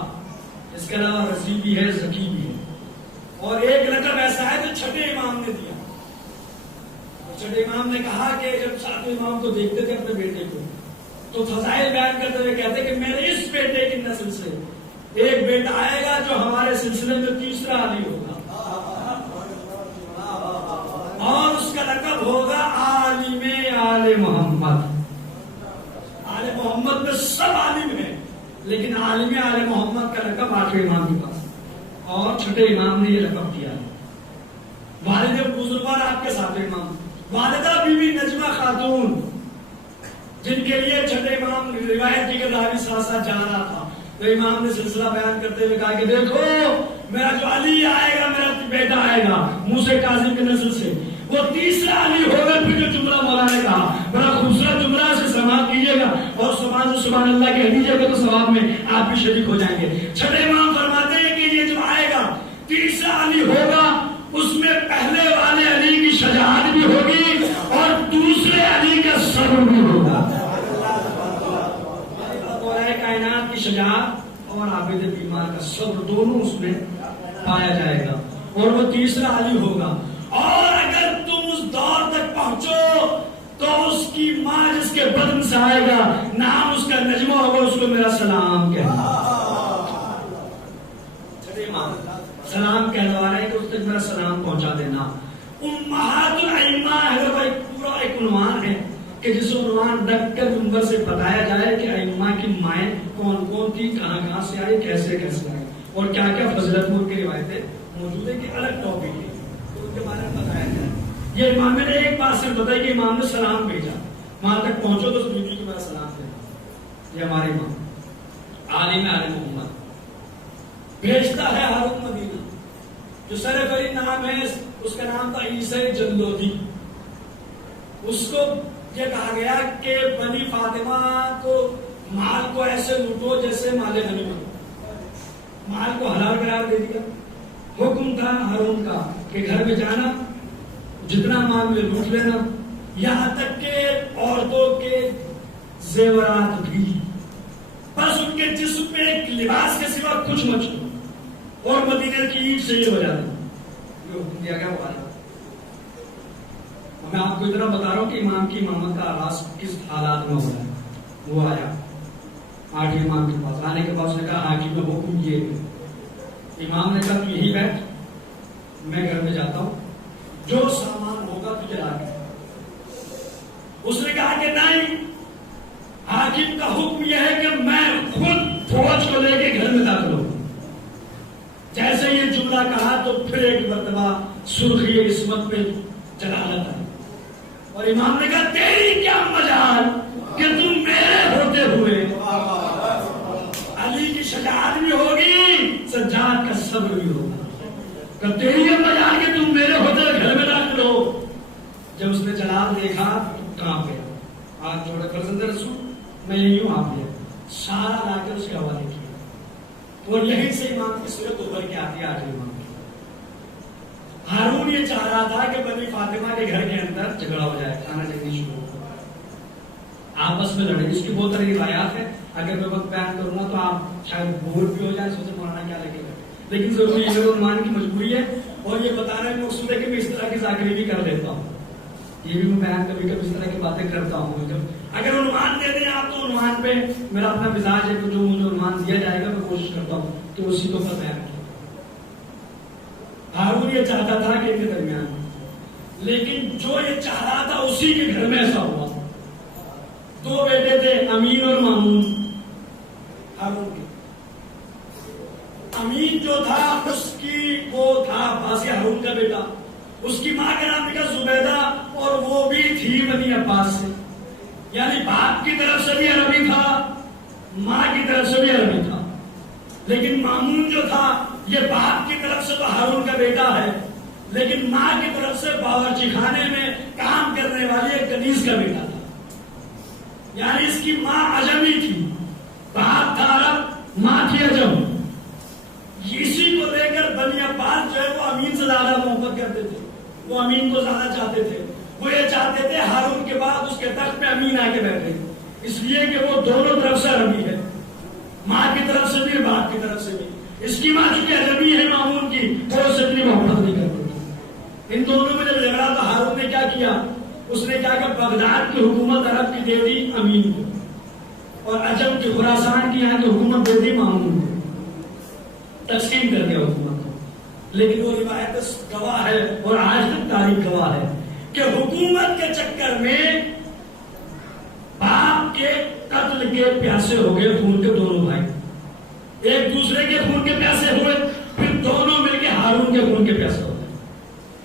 اس کے علاوہ رضی بھی ہے، زکی بھی ہے. اور ایک لقب ایسا ہے جو چھٹے امام نے دیا. چھٹے امام نے کہا کہ جب ساتویں امام کو دیکھتے تھے اپنے بیٹے کو تو فضائل بیان کرتے ہوئے کہتے کہ میرے اس بیٹے کی نسل سے ایک بیٹا آئے گا جو ہمارے سلسلے میں تیسرا علی ہوگا، اور اس کا لقب ہوگا عالم آل محمد. آل محمد میں سب عالم ہیں، لیکن عالم آل محمد کا لقب آٹھویں امام کے پاس، اور چھٹے امام نے یہ لقب دیا. والد بزرگوار آپ کے ساتویں امام، والدہ بی بی نجمہ خاتون، جن کے لیے چھٹے امام روایت کی راوی ساتھ ساتھ جا رہا تھا، تو امام نے سلسلہ بیان کرتے ہوئے کہا کہ دیکھو میرا جو علی آئے گا، میرا بیٹا آئے گا موسیٰ کاظم کی نسل سے، وہ تیسرا علی ہوگا. پھر جو جملہ مولا نے کہا بڑا خوبصورت جملہ، سے سماعت کیجیے گا اور سبحان اللہ کہہ دیجیے گا تو ثواب میں آپ بھی شریک ہو جائیں گے. چھٹے امام فرماتے ہیں کہ یہ جو آئے گا تیسرا علی ہوگا، اس میں پہلے والے علی کی شجاعت بھی ہوگی اور دوسرے علی کا صبر بھی ہوگا. کائنات کی شجاعت اور عابد بیمار کا صبر دونوں اس میں پایا جائے گا، اور وہ تیسرا علی ہوگا. اور اگر تم اس دور تک پہنچو تو اس کی ماں جس کے بدن سے آئے گا، نام اس کا نجمہ ہوگا، اس کو میرا سلام کہنا. سلام کہلوا رہے ہیں کہ اس تک میرا سلام پہنچا دینا. امہات الائمہ ہے وہ پورا ایک عنوان ہے کہ جس عنوان رکھ کر منبر سے بتایا جائے کہ ائمہ کی مائیں کون کون تھی، کہاں کہاں سے آئی، کیسے کیسے آئی، اور کیا کیا فضیلت کی روایتیں موجود ہے، کہ الگ ٹاپک ہے تو ان کے بارے میں بتایا جائے. یہ امام نے ایک بات صرف بتائی کہ امام نے سلام بھیجا، وہاں تک پہنچو تو سمجھو کہ میرا سلام دینا. یہ ہمارے امام عالم آل محمد بھیجتا ہے ہارون مدینہ، جو سرفری نام ہے، اس کا نام تھا عیسی جلودی. اس کو یہ کہا گیا کہ بنی فاطمہ کو مال کو ایسے لوٹو جیسے مال غنیمت، مال کو حلال قرار دے دیا. حکم تھا ہارون کا کہ گھر میں جانا، جتنا مال ملے لوٹ لینا، یہاں تک کہ عورتوں کے زیورات بھی، بس ان کے جسم پہ ایک لباس کے سوا کچھ مت چھوڑو، اور مدینہ کی اینٹ سے یہ بجا دینا. یہ حکم دیا گیا وہ آیا. میں آپ کو اتنا بتا رہا ہوں کہ امام کی امامت کا آغاز کس حالات میں ہو رہا ہے. وہ آیا آٹھ امام کے پاس، آنے کے بعد اس نے کہا حاکم میں حکم یہ ہے. امام نے کہا تو یہی بیٹھ، میں گھر میں جاتا ہوں، جو سامان ہوگا تجھے لا کے. اس نے کہا کہ نہیں، حاکم کا حکم یہ ہے کہ میں خود فوج کو لے کے گھر میں داخل ہوں. جیسے یہ جملہ کہا تو پھر ایک مرتبہ سرخی عصمت پہ جلالت آئی، اور امام نے کہا تیری کیا مجال کہ تم میرے ہوتے ہوئے علی کی شجاعت بھی ہوگی، سجاد کا صبر بھی ہوگا، کہ تیری کیا مجال کہ تم میرے ہوتے ہوئے گھر میں داخل ہو. جب اس نے جلال دیکھا تو کہاں گیا، آج چھوڑے فرزند رسول میں یہی ہوں، آپ نے سارا لا کر اس کے حوالے کیا. اور یہیں سے امام کی صورت ابھر کے آتی ہے آج امام کی. ہارون یہ چاہ رہا تھا کہ بنی فاطمہ کے گھر کے اندر جھگڑا ہو جائے، کھانا جگنی شروع ہو، آپس میں لڑے. اس کی بہت ساری روایات ہے، اگر میں وقت بیان کروں گا تو آپ شاید بور بھی ہو جائیں، سوچے مولانا کیا لگے گا، لیکن ضروری یہ عنوان کی مجبوری ہے، اور یہ بتانا ہے مقصود ہے کہ میں اس طرح کی ذاکری بھی کر لیتا ہوں. یہ بھی میں بیان کبھی کبھی اس طرح کی باتیں کرتا ہوں. جب اگر عنوان دے دیں آپ تو عنوان پہ میرا اپنا مزاج ہے، تو جو مجھے عنوان دیا جائے گا میں کوشش کرتا ہوں کہ اسی کو بیان کروں. ہارون یہ چاہتا تھا کہ ان کے درمیان، لیکن جو یہ چاہ رہا تھا اسی کے گھر میں ایسا ہوا. دو بیٹے تھے، امین اور مامون. ہارون کے امین جو تھا اس کی وہ تھا عباس ہارون کا بیٹا، اس کی ماں کا نام تھا زبیدہ، اور وہ بھی تھی بنی عباس سے، یعنی باپ کی طرف سے بھی عربی تھا، ماں کی طرف سے بھی عربی تھا. لیکن مامون جو تھا یہ باپ کی طرف سے تو ہارون کا بیٹا ہے، لیکن ماں کی طرف سے باورچی خانے میں کام کرنے والی ایک کنیز کا بیٹا تھا. یعنی اس کی ماں عجمی تھی، باپ تھا عرب، ماں تھی عجم. اسی کو لے کر بنی عباس جو ہے وہ امین سے زیادہ محبت کرتے تھے، وہ امین کو زیادہ چاہتے تھے. وہ یہ چاہتے تھے ہارون کے بعد اس کے تخت پہ امین آ کے بیٹھے، اس لیے کہ وہ دونوں طرف سے عربی ہے، ماں کی طرف سے بھی باپ کی طرف سے بھی. اس کی ماں چونکہ عجمی ہے مامون کی، وہ اس سے اتنی محبت نہیں کرتے تھے. ان دونوں میں جب جھگڑا تو ہارون نے کیا کیا، اس نے کیا کہ بغداد کی حکومت عرب کی دے دی امین کو، اور عجم کی خراسان کی یہاں کی حکومت دے دی مامون کو. تقسیم کر دیا حکومت کو. لیکن وہ روایت گواہ ہے اور آج تک تاریخ گواہ ہے کہ حکومت کے چکر میں باپ کے قتل کے پیاسے ہو گئے خون کے دونوں بھائی، ایک دوسرے کے خون کے پیاسے ہوئے، پھر دونوں مل کے ہارون کے خون کے پیاسے ہو گئے.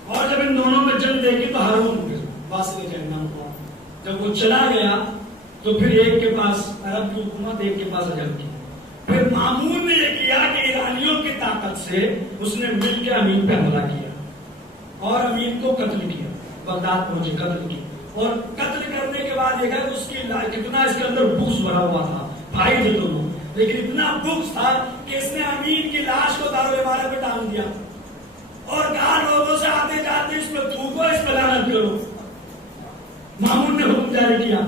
اور جب ان دونوں میں جنگ دیکھی تو ہارون واصل جہنم ہوا. جب وہ چلا گیا تو پھر ایک کے پاس عرب کی حکومت، ایک کے پاس عجم کی. پھر مامون نے یہ کیا کہ ایرانیوں کی طاقت سے اس نے مل کے امین پہ حملہ کیا اور امین کو قتل کیا. بغداد پہنچے، قتل کیا، اور قتل کرنے کے بعد دیکھا کہ اس کی کتنا اس کے اندر بغض بھرا ہوا تھا. بھائی تھے دونوں، لیکن اتنا بغض تھا کہ اس نے امین کی لاش کو دارالعمارت پہ ڈال دیا اور کہا لوگوں سے آتے جاتے اس پہ تھوکو، اس پہ لعنت کرو. مامون نے حکم جاری کیا.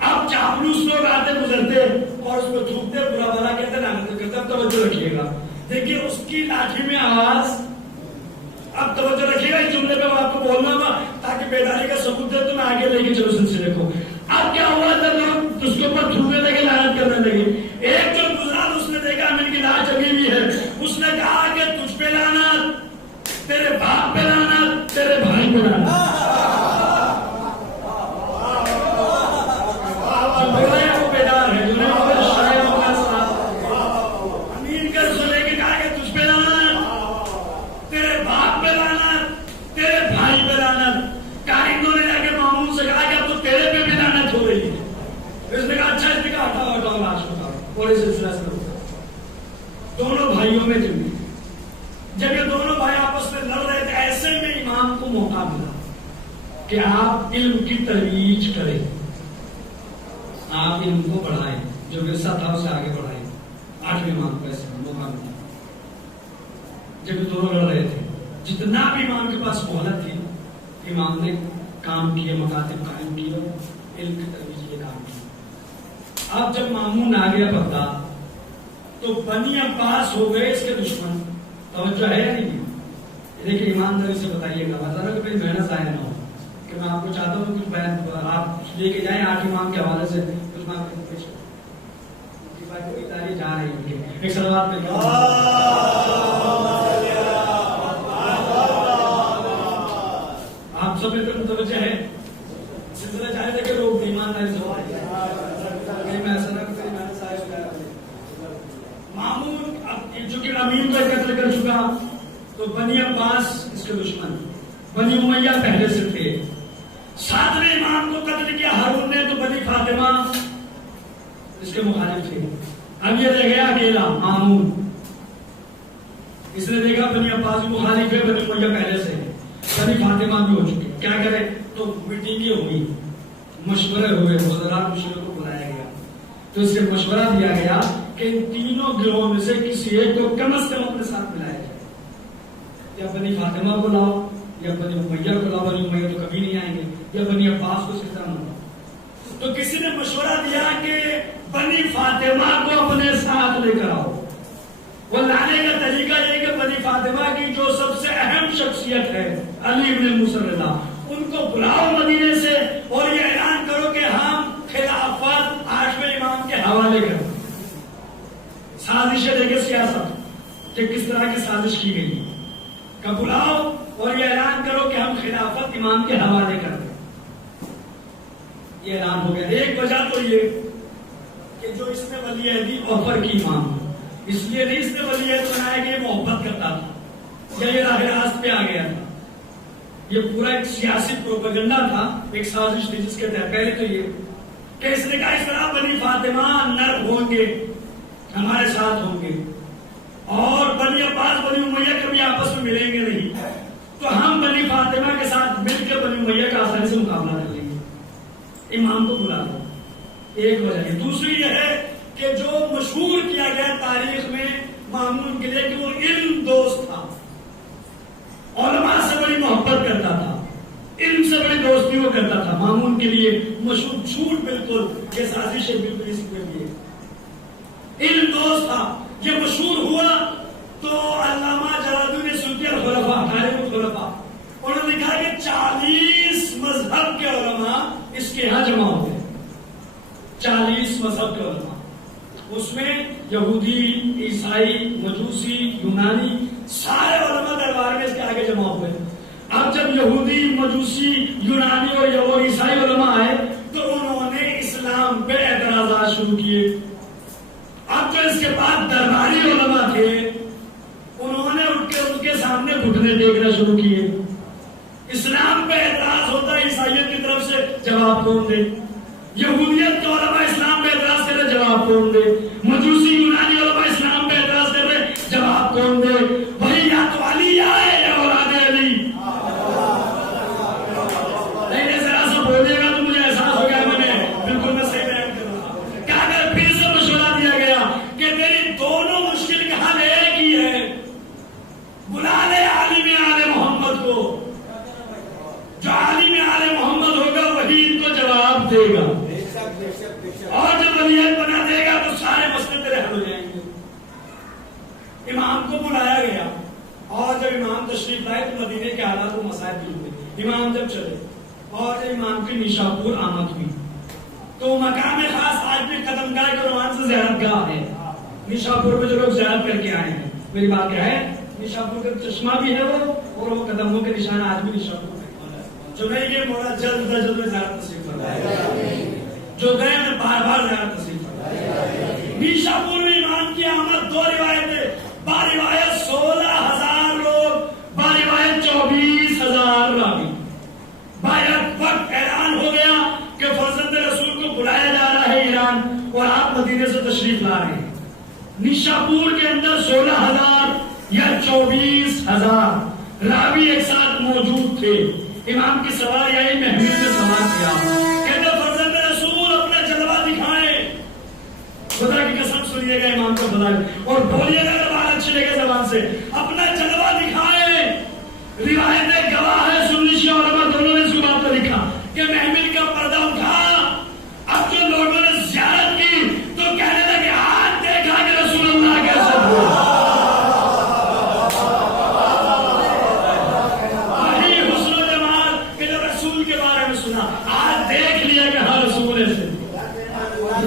اب چاپلوس لوگ آتے گزرتے اور اس کو تھوکتے، برا بھلا کہتے، لعنت کرتے. اب توجہ رکھیے گا، دیکھیے اس کی لاٹھی میں آواز. اب توجہ رکھیے گا اس جملے پہ آپ کو بولنا ہوگا تاکہ بیداری کا ثبوت دے تو میں آگے لے کے چلو سلسلے کو. اب کیا ہوا تھا، لوگ اس کے اوپر تھوکنے لگے، لعنت کرنے لگے. ایک جو گزرا اس نے دیکھا امین کی لاش جمی ہوئی ہے. اس نے کہا کہ تجھ پہ لعنت، تیرے باپ پہ لعنت، تیرے بھائی پہ لعنت. دونوں بھائیوں میں جنگ. جب یہ دونوں بھائی آپس میں لڑ رہے تھے، ایسے میں امام کو موقع ملا کہ آپ علم کی ترویج کریں، آپ علم کو بڑھائیں، جو ورثہ تھا اسے آگے بڑھائیں. 8ویں امام کو ایسے موقع ملا. جب یہ دونوں لڑ رہے تھے، جتنا بھی امام کے پاس مہلت تھی، امام نے کام کیے، مکاتب قائم کیے، علم کی ترویج کے کام کیے. اب جب مامون آ گیا بغداد تو بنی عباس ہو گئے اس کے دشمن. توجہ ہے یا نہیں؟ لیکن ایمانداری سے بتائیے گا، مطلب کہ میری محنت ضائع نہ ہو، کہ میں آپ کو چاہتا ہوں کچھ بیان آپ لے کے جائیں 8 امام کے حوالے سے کچھ بات پیش جا رہی ہے. ایک صلوات میں آپ سب اتنے متوجہ ہے. سلسلہ جاری رکھے لوگ ایمانداری سے میں ایسا نہ کوئی محنت ضائع ہو جائے. مامون چونکہ امین کو قتل کر چکا تو بنی عباس اس کے دشمن، بنی امیہ پہلے سے تھے. 7ویں امام کو قتل کیا ہارون نے تو بنی فاطمہ اس کے مخالف تھے. اب یہ رہ گیا اکیلا مامون. اس نے دیکھا بنی عباس بھی مخالف ہے، بنی امیہ پہلے سے، بنی فاطمہ بھی ہو چکے، کیا کرے؟ تو میٹنگیں ہوئی، مشورے ہوئے، حضرات مشورے کو بلایا گیا. تو اس سے مشورہ دیا گیا کہ ان تینوں گروہوں میں سے کسی ایک کو کم از کم اپنے ساتھ ملایا جائے. یا بنی فاطمہ کو لاؤ، یا بنی امیہ کو لاؤ. بنی امیہ تو کبھی نہیں آئیں گے، یا بنی عباس کو اس کی طرح لاؤ. تو کسی نے مشورہ دیا کہ بنی فاطمہ کو اپنے ساتھ لے کر آؤ. وہ لانے کا طریقہ یہ کہ بنی فاطمہ کی جو سب سے اہم شخصیت ہے علی بن موسیٰ رضا، ان کو بلاؤ مدینے سے اور یہ اعلان کرو کہ ہم خلافت 8ویں امام کے حوالے کریں. سازشیں دیکھیں سیاست کہ کس طرح کی سازش کی گئی. کہ بلاؤ اور یہ اعلان کرو کہ ہم خلافت امام کے حوالے کر دیں. یہ اعلان ہو گیا. ایک وجہ تو یہ کہ جو اس نے ولی عہدی آفر کی امام، اس لیے نہیں اس نے ولی عہد بنایا کہ یہ محبت کرتا تھا یا یہ راہ راست پہ آ گیا تھا. یہ پورا ایک سیاسی پروپیگنڈا تھا، ایک سازش تھی جس کے تحت پہلے تو یہ کہ اس نے کہا اس طرح بنی فاطمہ نر ہوں گے، ہمارے ساتھ ہوں گے، اور بنی عباس بنی امیہ کبھی آپس میں ملیں گے نہیں. تو ہم بنی فاطمہ کے ساتھ مل کے بنی امیہ کا آسانی سے مقابلہ کر لیں گے. امام کو بلا دو. ایک وجہ ہے. دوسری یہ ہے کہ جو مشہور کیا گیا تاریخ میں مامون کے لیے کہ وہ علم دوست تھا, علماء سے بڑی محبت کرتا تھا, علم سے بڑی دوستی وہ کرتا تھا. مامون کے لیے مشہور جھوٹ بالکل یہ سازش ہے بالکل اس کے لیے علم دوست تھا. یہ مشہور ہوا تو علامہ جلالالدین نے سنتی الخلفاء تاریخ الخلفاء انہوں نے لکھا کہ 40 مذہب کے علماء اس کے یہاں جمع ہوتے ہیں. 40 مذہب کے علماء, اس میں یہودی, عیسائی, مجوسی, یونانی سارے علماء دربار میں اس کے آگے جمع ہوئے. اب جب یہودی, مجوسی, یونانی اور عیسائی علماء آئے تو انہوں نے اسلام پہ اعتراضات شروع کیے. اب جو اس کے بعد درباری علماء تھے انہوں نے اٹھ کے ان کے سامنے گھٹنے ٹیکنا شروع کیے. اسلام پہ اعتراض ہوتا ہے عیسائیت کی طرف سے, جواب کون دے؟ یہودیت کے علماء اسلام پہ اعتراض کر رہے, جواب کون دے؟ مجوسی یونانی علماء اسلام پہ اعتراض کر رہے, جواب کون دے؟ وہی یا تو علی آئے یا اولاد علی. نہیں ذرا سا بولے گا تو مجھے احساس ہو گیا میں نے بالکل میں صحیح بیان کر رہا ہوں. کیا اگر پھر سے مشورہ دیا گیا کہ تیری دونوں مشکل کا حل ایک ہی ہے, بلا لے عالم آل محمد کو, جو عالم آل محمد ہوگا وہی ان کو جواب دے گا, اور جب ولیت بنا دے گا تو سارے مسئلے تیرے حل ہو جائیں گے. امام کو بلایا گیا اور جب امام تشریف لائے تو مدینے کے حالات و مسائل بھی ہوئے. امام جب چلے اور جب امام کی نیشاپور آمد ہوئی تو مقام خاص آج بھی قدم گاہ کے عنوان سے زیارت گاہ ہے. نیشاپور میں جو لوگ زیارت کر کے آئے ہیں, میری بات کیا ہے, نیشاپور کا چشمہ بھی ہے وہ, اور وہ قدموں کے نشان آج بھی نیشاپور میں. جو نہیں گئے مولا جلد از جلد زیارت نصیب فرمائے, جو گئے میں بار بار زیارت نصیب فرمائے. نیشاپور میں امام کی آمد دو روایتیں, با روایت 16,000 لوگ, با روایت 24,000 راوی. باید وقت اعلان ہو گیا کہ فرزند رسول کو بلایا جا رہا ہے ایران اور آپ مدینے سے تشریف لا رہے ہیں. نیشاپور کے اندر 16,000 یا 24,000 راوی ایک ساتھ موجود تھے. امام کی سواری آئی, محمود نے سوال کیا, کہتے فرزند رسول اپنا جلوہ دکھائیں. خدا کی قسم سنیے گا امام کا فضائل اور بولیے گا اگر بات اچھی لگے زبان سے, اپنا جلوہ دکھائیں. روایتیں گواہ ہے, سنی شیعہ علماء دونوں نے اس بات کو لکھا کہ محمل کا پردہ اٹھا. اب جو لوگوں نے زیارت کی تو کہنے لگے آج دیکھا کہ رسول اللہ کیسے ہوئے.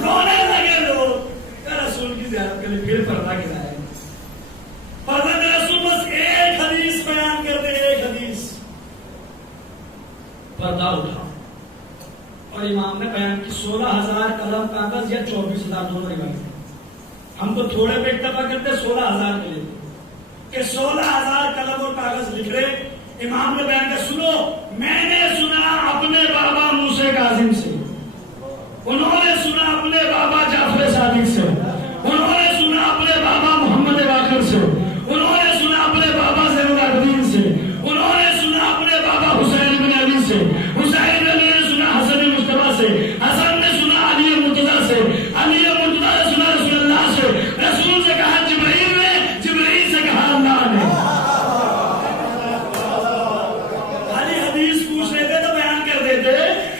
رونے لگے لوگ کہ رسول کی زیارت کے لیے پھر پردہ گرایا. فرزند رسول بس ایک حدیث بیان کر دے, ایک حدیث, پردہ اٹھا. اور امام نے بیان کی 16,000 قلم کاغذ یا 24,000 دونوں روایت. ہم تو تھوڑے پہ اکتفا کرتے 16,000 کے لیے کہ 16,000 قلم اور کاغذ لکھ رہے. امام نے بیان کیا, سنو میں نے سنا اپنے بابا موسیٰ کاظم سے, انہوں نے سنا اپنے بابا جعفر صادق سے, انہوں نے سنا اپنے بابا محمد باقر سے, انہوں نے سنا اپنے بابا زین العابدین سے, انہوں نے سنا اپنے بابا حسین بن علی سے, حسین بن علی نے سنا حسن مصطفیٰ سے, حسن نے سنا علی مرتضیٰ سے, علی مرتضیٰ نے سنا رسول اللہ سے, رسول سے کہا جبرائیل نے, جبرائیل سے کہا اللہ نے. خالی حدیث پوچھ رہے تھے تو بیان کر دیتے.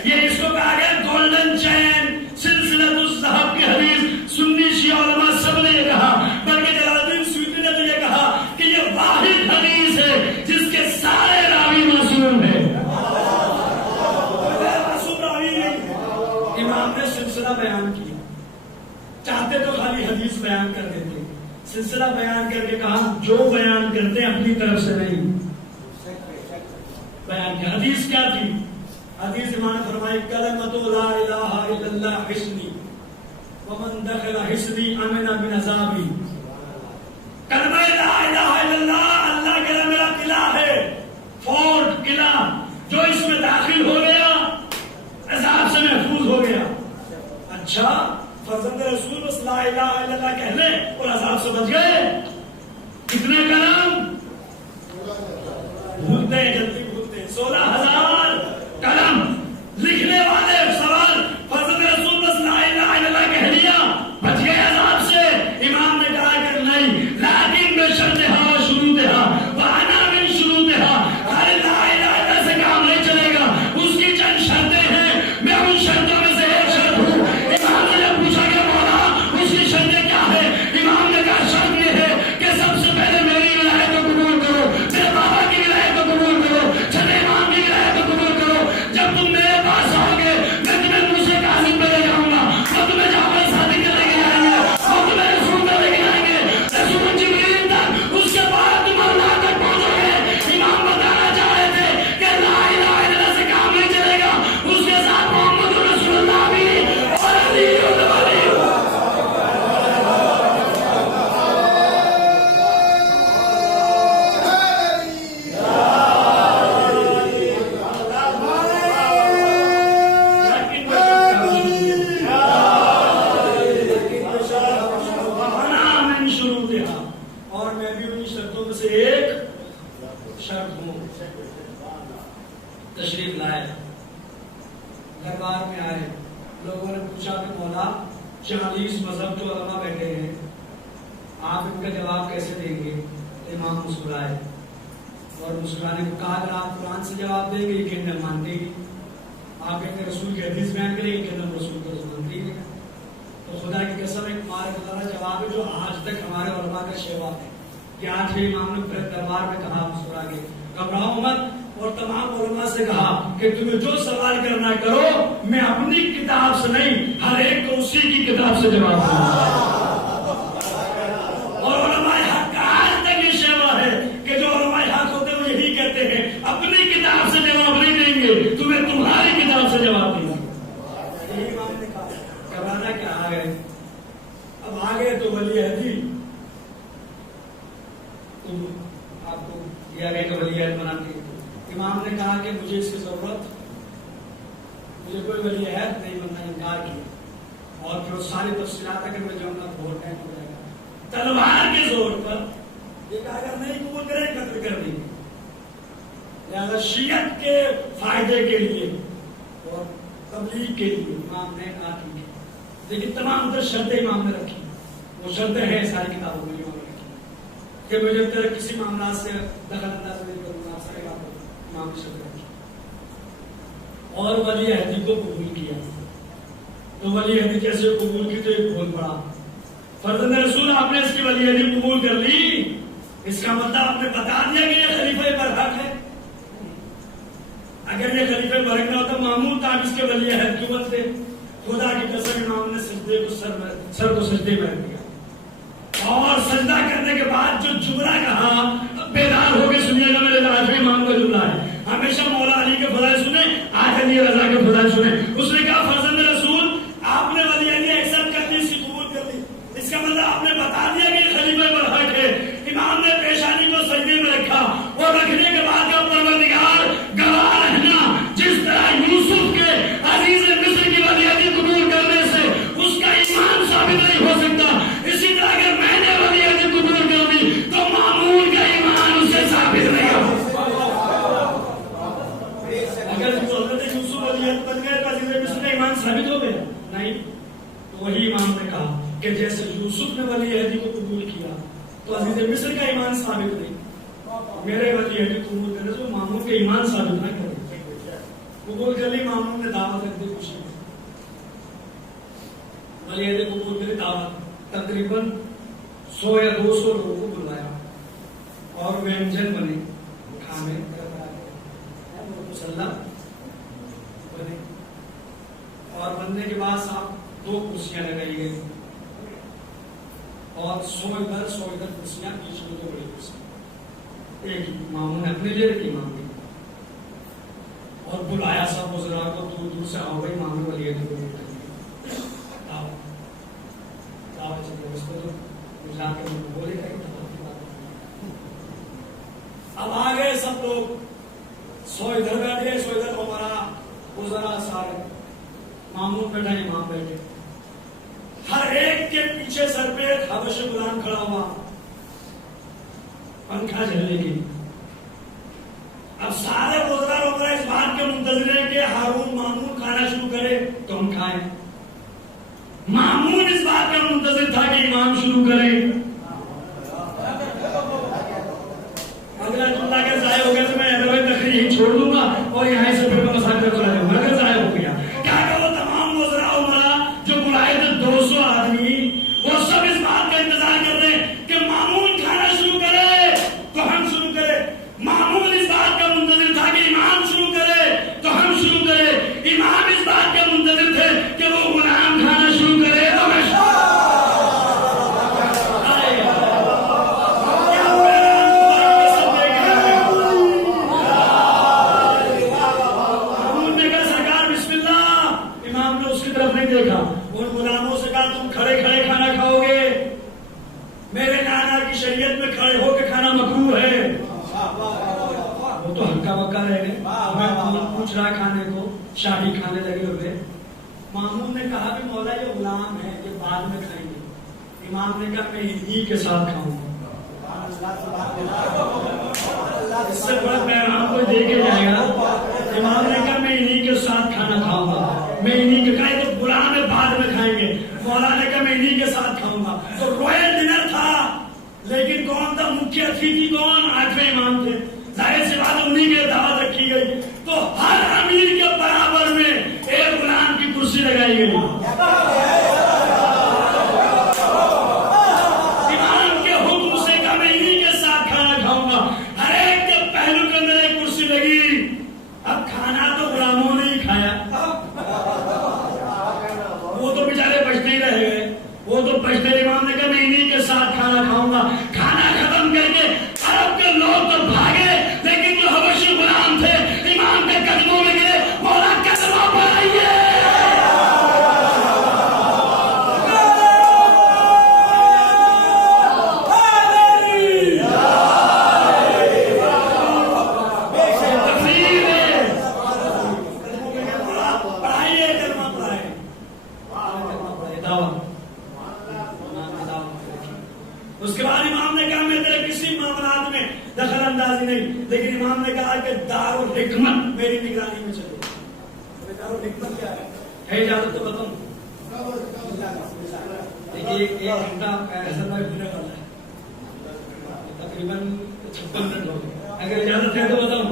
یہ اس کو کہا گیا گولڈن چین, سلسلۃ الذہب کی حدیث. سنی شیعہ علماء سب نے یہ کہا, بلکہ جلالالدین سیوطی نے تو یہ کہا کہ یہ واحد حدیث ہے جس کے سارے راوی معصوم ہیں. معصوم راوی نہیں. امام نے سلسلہ بیان کیا, چاہتے تو خالی حدیث بیان کر دیتے, سلسلہ بیان کر کے کہا جو بیان کرتے اپنی طرف سے نہیں بیان کیا. حدیث کیا تھی؟ حدیث امام نے فرمائی کلمۃ لا الہ الا اللہ حصنی ومن دخل حصنی امن من عذابی. کلمہ لا الہ الا اللہ, اللہ کا میرا قلعہ ہے, فورٹ قلعہ, جو اس میں داخل ہو گیا عذاب سے محفوظ ہو گیا. اچھا فرزند رسول بس لا الہ الا اللہ کہہ لیں اور عذاب سے بچ گئے. کتنے کلام بھولتے ہیں، جلدی بھولتے ہیں. 16,000 قلم لکھنے والے سوال فرزند رسول بس لا الہ الا اللہ کہہ لیا بچ گئے عذاب سے. امام نے کہا کہ نہیں، لیکن بے شرطہا و شروطہا وانا من شروطہا، خالی لا الہ الا اللہ سے کام نہیں چلے گا، اس کی چند شرطیں ہیں. میں ان شرطوں میں سے ایک شرط ہوں. امام نے جب پوچھا کہ مولا اس کی شرطیں کیا ہے، امام نے کہا شرط یہ ہے کہ سب سے پہلے میری ولایت کو قبول کرو، میرے بابا کی ولایت کو قبول کرو، چھٹے امام کی ولایت کو قبول کرو. جب تم میرے پاس آؤ گے میں تمہیں موسیٰ کاظم پہ لے جاؤں گا، اور تمہیں جعفر صادق کے لے کے جائیں گے، اور تمہیں رسول پہ لے کے جائیں گے، رسول جبریل تک، اس کے بعد تم اللہ تک پہنچو گے. امام بتانا چاہ رہے تھے کہ لا الہ الا اللہ سے کام نہیں چلے گا، اس کے ساتھ محمد رسول اللہ بھی اور علی ولی. اور میں بھی انہی شرطوں میں سے ایک شرط ہوں. تشریف لائے، دربار میں آئے، لوگوں نے پوچھا کہ مولا 40 مذہب کے علماء بیٹھے ہیں، آپ ان کا جواب کیسے دیں گے؟ امام مسکرائے اور مسکرانے کو کہا اگر آپ قرآن سے جواب دیں گے یہ کہنا مانتے ہی، آپ کہتے رسول کی حدیث بیان کریں گے کہنا رسول کو مانتے ہی نہیں. تو خدا کی قسم ایک ہمارا جواب ہے جو آج تک ہمارے علماء کا شیوا ہے کہ آج بھی امام نے پورے دربار میں کہا مسکرا کے گھبراؤ مت، اور تمام علماء سے کہا کہ تمہیں جو سوال کرنا کرو، میں اپنی کتاب سے نہیں ہر ایک کو اسی کی کتاب سے جواب دوں گا. اور علماء حق کا آج تک یہ شیوا ہے کہ جو علماء حق ہوتے ہیں وہ یہی کہتے ہیں اپنی کتاب سے جواب نہیں دیں گے، تمہیں تمہاری کتاب سے جواب دیں گے. یہی امام نے کہا. گھبرانا کیا، آ گئے. اب آ گئے تو ولی عہدی تم آپ کو دیا گیا کہ ولی عہد بنا کے. امام نے کہا کہ مجھے اس کی ضرورت، مجھے کوئی ولی عہد نہیں بننا، انکار کیا. اور پھر ساری تفصیلات اگر میں جاؤں گا تو بہت ٹائم ہو جائے گا. تلوار کے زور پر یہ کہا اگر نہیں قبول کرے قتل کر دیں گے. لہذا شیعت کے فائدے کے لیے اور تبلیغ کے لیے امام نے کہا ٹھیک ہے، لیکن تمام تر شرطیں امام نے رکھی. وہ شرطیں ہیں ساری کتابوں میں امام نے رکھی کہ مجھے تیرے کسی معاملات سے دخل انداز نہیں کروں گا، سارے امام نے شرطیں رکھی. اور ولی عہدی کو قبول کیا. تو ولی عہدی کیسے قبول کی؟ تو ایک بہت بڑا فرزند رسول آپ نے اس کی ولی عہدی قبول کر لی، اس کا مطلب آپ نے بتا دیا کہ یہ خلیفہ برحق ہے. اگر یہ خلیفہ برحق نہ ہوتا معمول تھا اس کے ولی عہد کیوں بنتے؟ خدا کی قسم امام نے سجدے کو سر کو سجدے میں رکھ دیا، اور سجدہ کرنے کے بعد جو جملہ کہا بیدار ہو کے سنیے گا، میرے آج بھی امام کا جملہ ہے. ہمیشہ مولا علی کے فضائل سنیں، آج علی رضا کے فضائل سنیں. اس نے کہا فرزند رسول آپ نے ولی علی ایکسپٹ کر لی، اس کی قبول کر لی، اس کا مطلب آپ نے بتا دیا کہ یہ خلیفہ برحق ہے. امام نے پیشانی کو سجدے میں رکھا اور رکھنے کے بعد کا پروردگار گواہ رہنا، جس طرح یوسف کے عزیز مصر کی ولی علی قبول کرنے سے اس کا ایمان ثابت نہیں ہو سکتا، اسی طرح اگر میں نے ولی علی قبول کر دی تو معمول کا ایمان اس سے ثابت نہیں ہو سکتا. اگر حضرت یوسف ولی علی بن گئے تو عزیز مصر کا ایمان ثابت ہو گیا نہیں. تو وہی امام نے کہا کہ جیسے یوسف نے ولی عہدی کو قبول کیا تو عزیز مصر کا ایمان ثابت نہیں، میرے ولی عہدی قبول کرنے سے مامون کے ایمان ثابت نہ کرے. قبول کر لی، مامون نے دعوت رکھ دی خوشی میں. ولی عہدی قبول کر لی، دعوت تقریباً 100 یا 200 لوگوں کو بلایا اور وینجن بنے، کھانے مسلح بنے، اور بننے کے بعد صاحب 2 کرسیاں لگائی گئی اور 100 ادھر 100 ادھر کرسیاں، بیچ میں 2 بڑی کرسیاں. ایک مامون نے اپنے لیے رکھی، امام نے اور بلایا سب وزراء کو دور دور سے آؤ بھائی مامون ولی عہد کو بولے گا. اب آ گئے سب لوگ، 100 ادھر بیٹھ گئے، 100 ادھر عمرا وزراء سارے، مامون بیٹھا امام بیٹھے. ہر ایک کے پیچھے سر پہ حبشی غلام کھڑا ہوا، پنکھا جھلنے کی. اب اب سارے وزراء وغیرہ اس بات کے منتظر ہیں کہ ہارون مامون کھانا شروع کرے تو ہم کھائیں. مامون اس بات کا منتظر تھا کہ امام شروع کرے. اگر اللہ کے ضائع ہو گیا تو میں ادھر تقریر یہی چھوڑ دوں گا اور یہاں سے پھر میں مساجد میں چلا جاؤں گا. اگر ضائع ہو گیا کیا کہ وہ تمام وزراء عمرا جو بلائے تھے 200 آدمی وہ سب اس بات کا انتظار کر رہے ہیں کہ مامون کھانا شروع کرے تو ہم شروع کرے. مامون اس بات کا منتظر تھا کہ امام شروع کرے تو ہم شروع کرے. امام اس بات کے منتظر تھے کہ وہ غلام کھانا شروع کرے تو میں دیکھا. ان غلاموں سے کہا تم کھڑے کھڑے کھانا کھاؤ گے. میرے نانا کی شریعت میں کھڑے ہو کے کھانا مکروہ ہے. وہ تو ہلکا بکا رہ گئے. ہمیں پوچھ رہا کھانے کو شاہی کھانے لگے ہوئے. مامون نے کہا کہ مولا یہ غلام ہے یہ بعد میں کھائیں گے. امام نے کہا میں انہی کے ساتھ کھاؤں گا. اس سے بڑا پیغام کوئی دے کے جائے گا. امام نے کہا میں انہی کے ساتھ کھانا کھاؤں گا. میں انہی کے کھائیں تو غلام ہے بعد میں کھائیں گے. مولا نے کہا میں انہی کے ساتھ کھاؤں گا. تو رویل ڈنر تھا لیکن کون تھا مکھیہ اتھیتی کون 8ویں امام تھے. ظاہر سی بات انہی کے دعوت رکھی گئی تو ہر امیر کے برابر میں ایک غلام کی کرسی لگائی گئی. امام کے حکم سے کہا میں انہی کے ساتھ کھانا کھاؤں گا. ہر ایک کے پہلو کے اندر ایک کرسی لگی. اب کھانا تو غلاموں نے ہی کھایا. وہ تو بیچارے بچتے ہی رہ گئے. وہ تو بچتے. امام نے کہا میں انہی کے ساتھ کھانا کھاؤں گا. کھانا ختم کر کے عرب کے لوگ تو بھاگے لیکن جو حبشی غلام تھے امام کے قدموں میں گرے. مولا قدموں پر آئیے. اس کے بعد امام نے کہا میں تیرے کسی معاملات میں دخل اندازی نہیں. لیکن امام نے کہا کہ دارالحکمت میری نگرانی میں چلے. دارالحکمت کیا ہے اجازت تو بتاؤں. دیکھیے ایک گھنٹہ ایسا ہونے والا ہے تقریباً 56 منٹ ہو گئے. اگر اجازت ہے تو بتاؤں.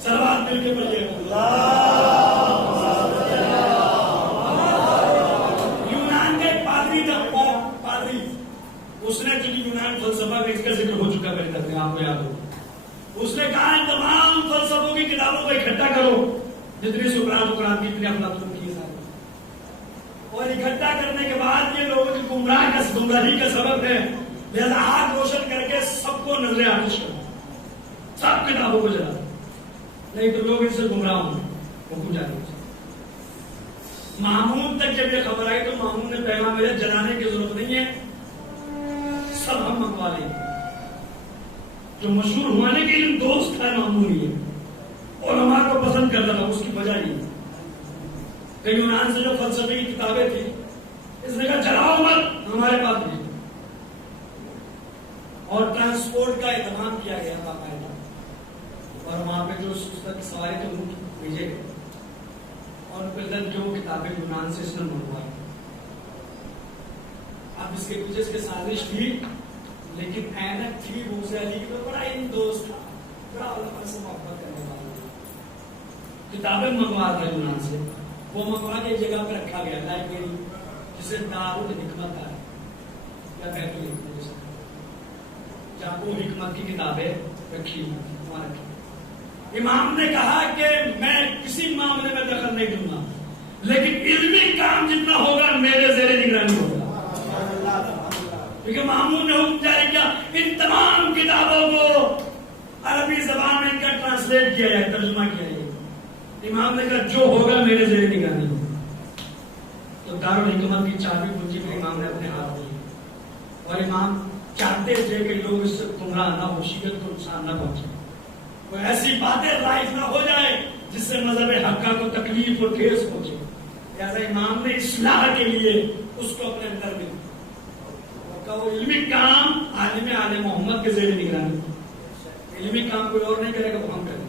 سلوات مل کے پڑھیے. یونان کا ایک پادری تھا. پادری اس نے چونکہ یونان فلسفہ کا اس کا ذکر ہو چکا میرے تک آپ کو یاد ہو. اس نے کہا تمام فلسفوں کی کتابوں کو اکٹھا کرو جتنی سقراط کی اتنی افلاطون کی سارے. اور اکٹھا کرنے کے بعد یہ لوگوں کی گمراہی کا سبب ہے لہذا آگ روشن کر کے سب کو نظر آتش کرو. سب کتابوں کو جلا نہیں تو لوگ ان سے گمراہ ہوں گے. وہ جانے مامون تک جب یہ خبر آئی تو مامون نے پیغام بھیجا جلانے کی ضرورت نہیں ہے سب ہم منگوا لیں گے. جو مشہور ہونے کے لیے دوست تھا مامون ہی ہے. علماء کو پسند کرتا تھا. اس کی وجہ یہ کہ یونان سے جو فلسفے کی کتابیں تھیں اس نے کہا جلاؤ مت ہمارے پاس بھی. اور ٹرانسپورٹ کا اہتمام کیا گیا باقاعدہ اور وہاں پہ جو سواری تھے ان کو بھیجے گئے اور پھر جو کتابیں یونان سے اس نے منگوائی. اب اس کے پیچھے اس کی سازش تھی لیکن اینک تھی موسیٰ علی کی تو بڑا ہی دوست تھا. بڑا علماء سے محبت کرنے والا کتابیں منگوا تھا یونان سے. وہ منگوا کے ایک جگہ پہ رکھا گیا لائبریری جسے دارالحکمت ہے یا بیت الحکمت جہاں وہ حکمت کی کتابیں رکھی وہاں رکھی. امام نے کہا کہ میں کسی معاملے میں دخل نہیں دوں گا لیکن علمی کام جتنا ہوگا میرے زیر نگرانی ہوگا. کیونکہ مامون نے حکم جاری کیا ان تمام کتابوں کو عربی زبان میں ان کا ٹرانسلیٹ کیا جائے ترجمہ کیا جائے. امام نے کہا جو ہوگا میرے زیر نگرانی ہوگا. تو دارالحکمت کی چابی کنجی میں امام نے اپنے ہاتھ لی اور امام چاہتے تھے کہ لوگ اس سے گمراہ نہ ہو شیعت کو نقصان نہ پہنچے. کوئی ایسی باتیں رائج نہ ہو جائے جس سے مذہب حقہ کو تکلیف اور ٹھیس پہنچے. لہذا امام نے اصلاح کے لیے اس کو اپنے اندر میں وہ علمی کام عالم محمد کے زیر نگرانی علمی کام کوئی اور نہیں کرے گا، وہ ہم کریں گے۔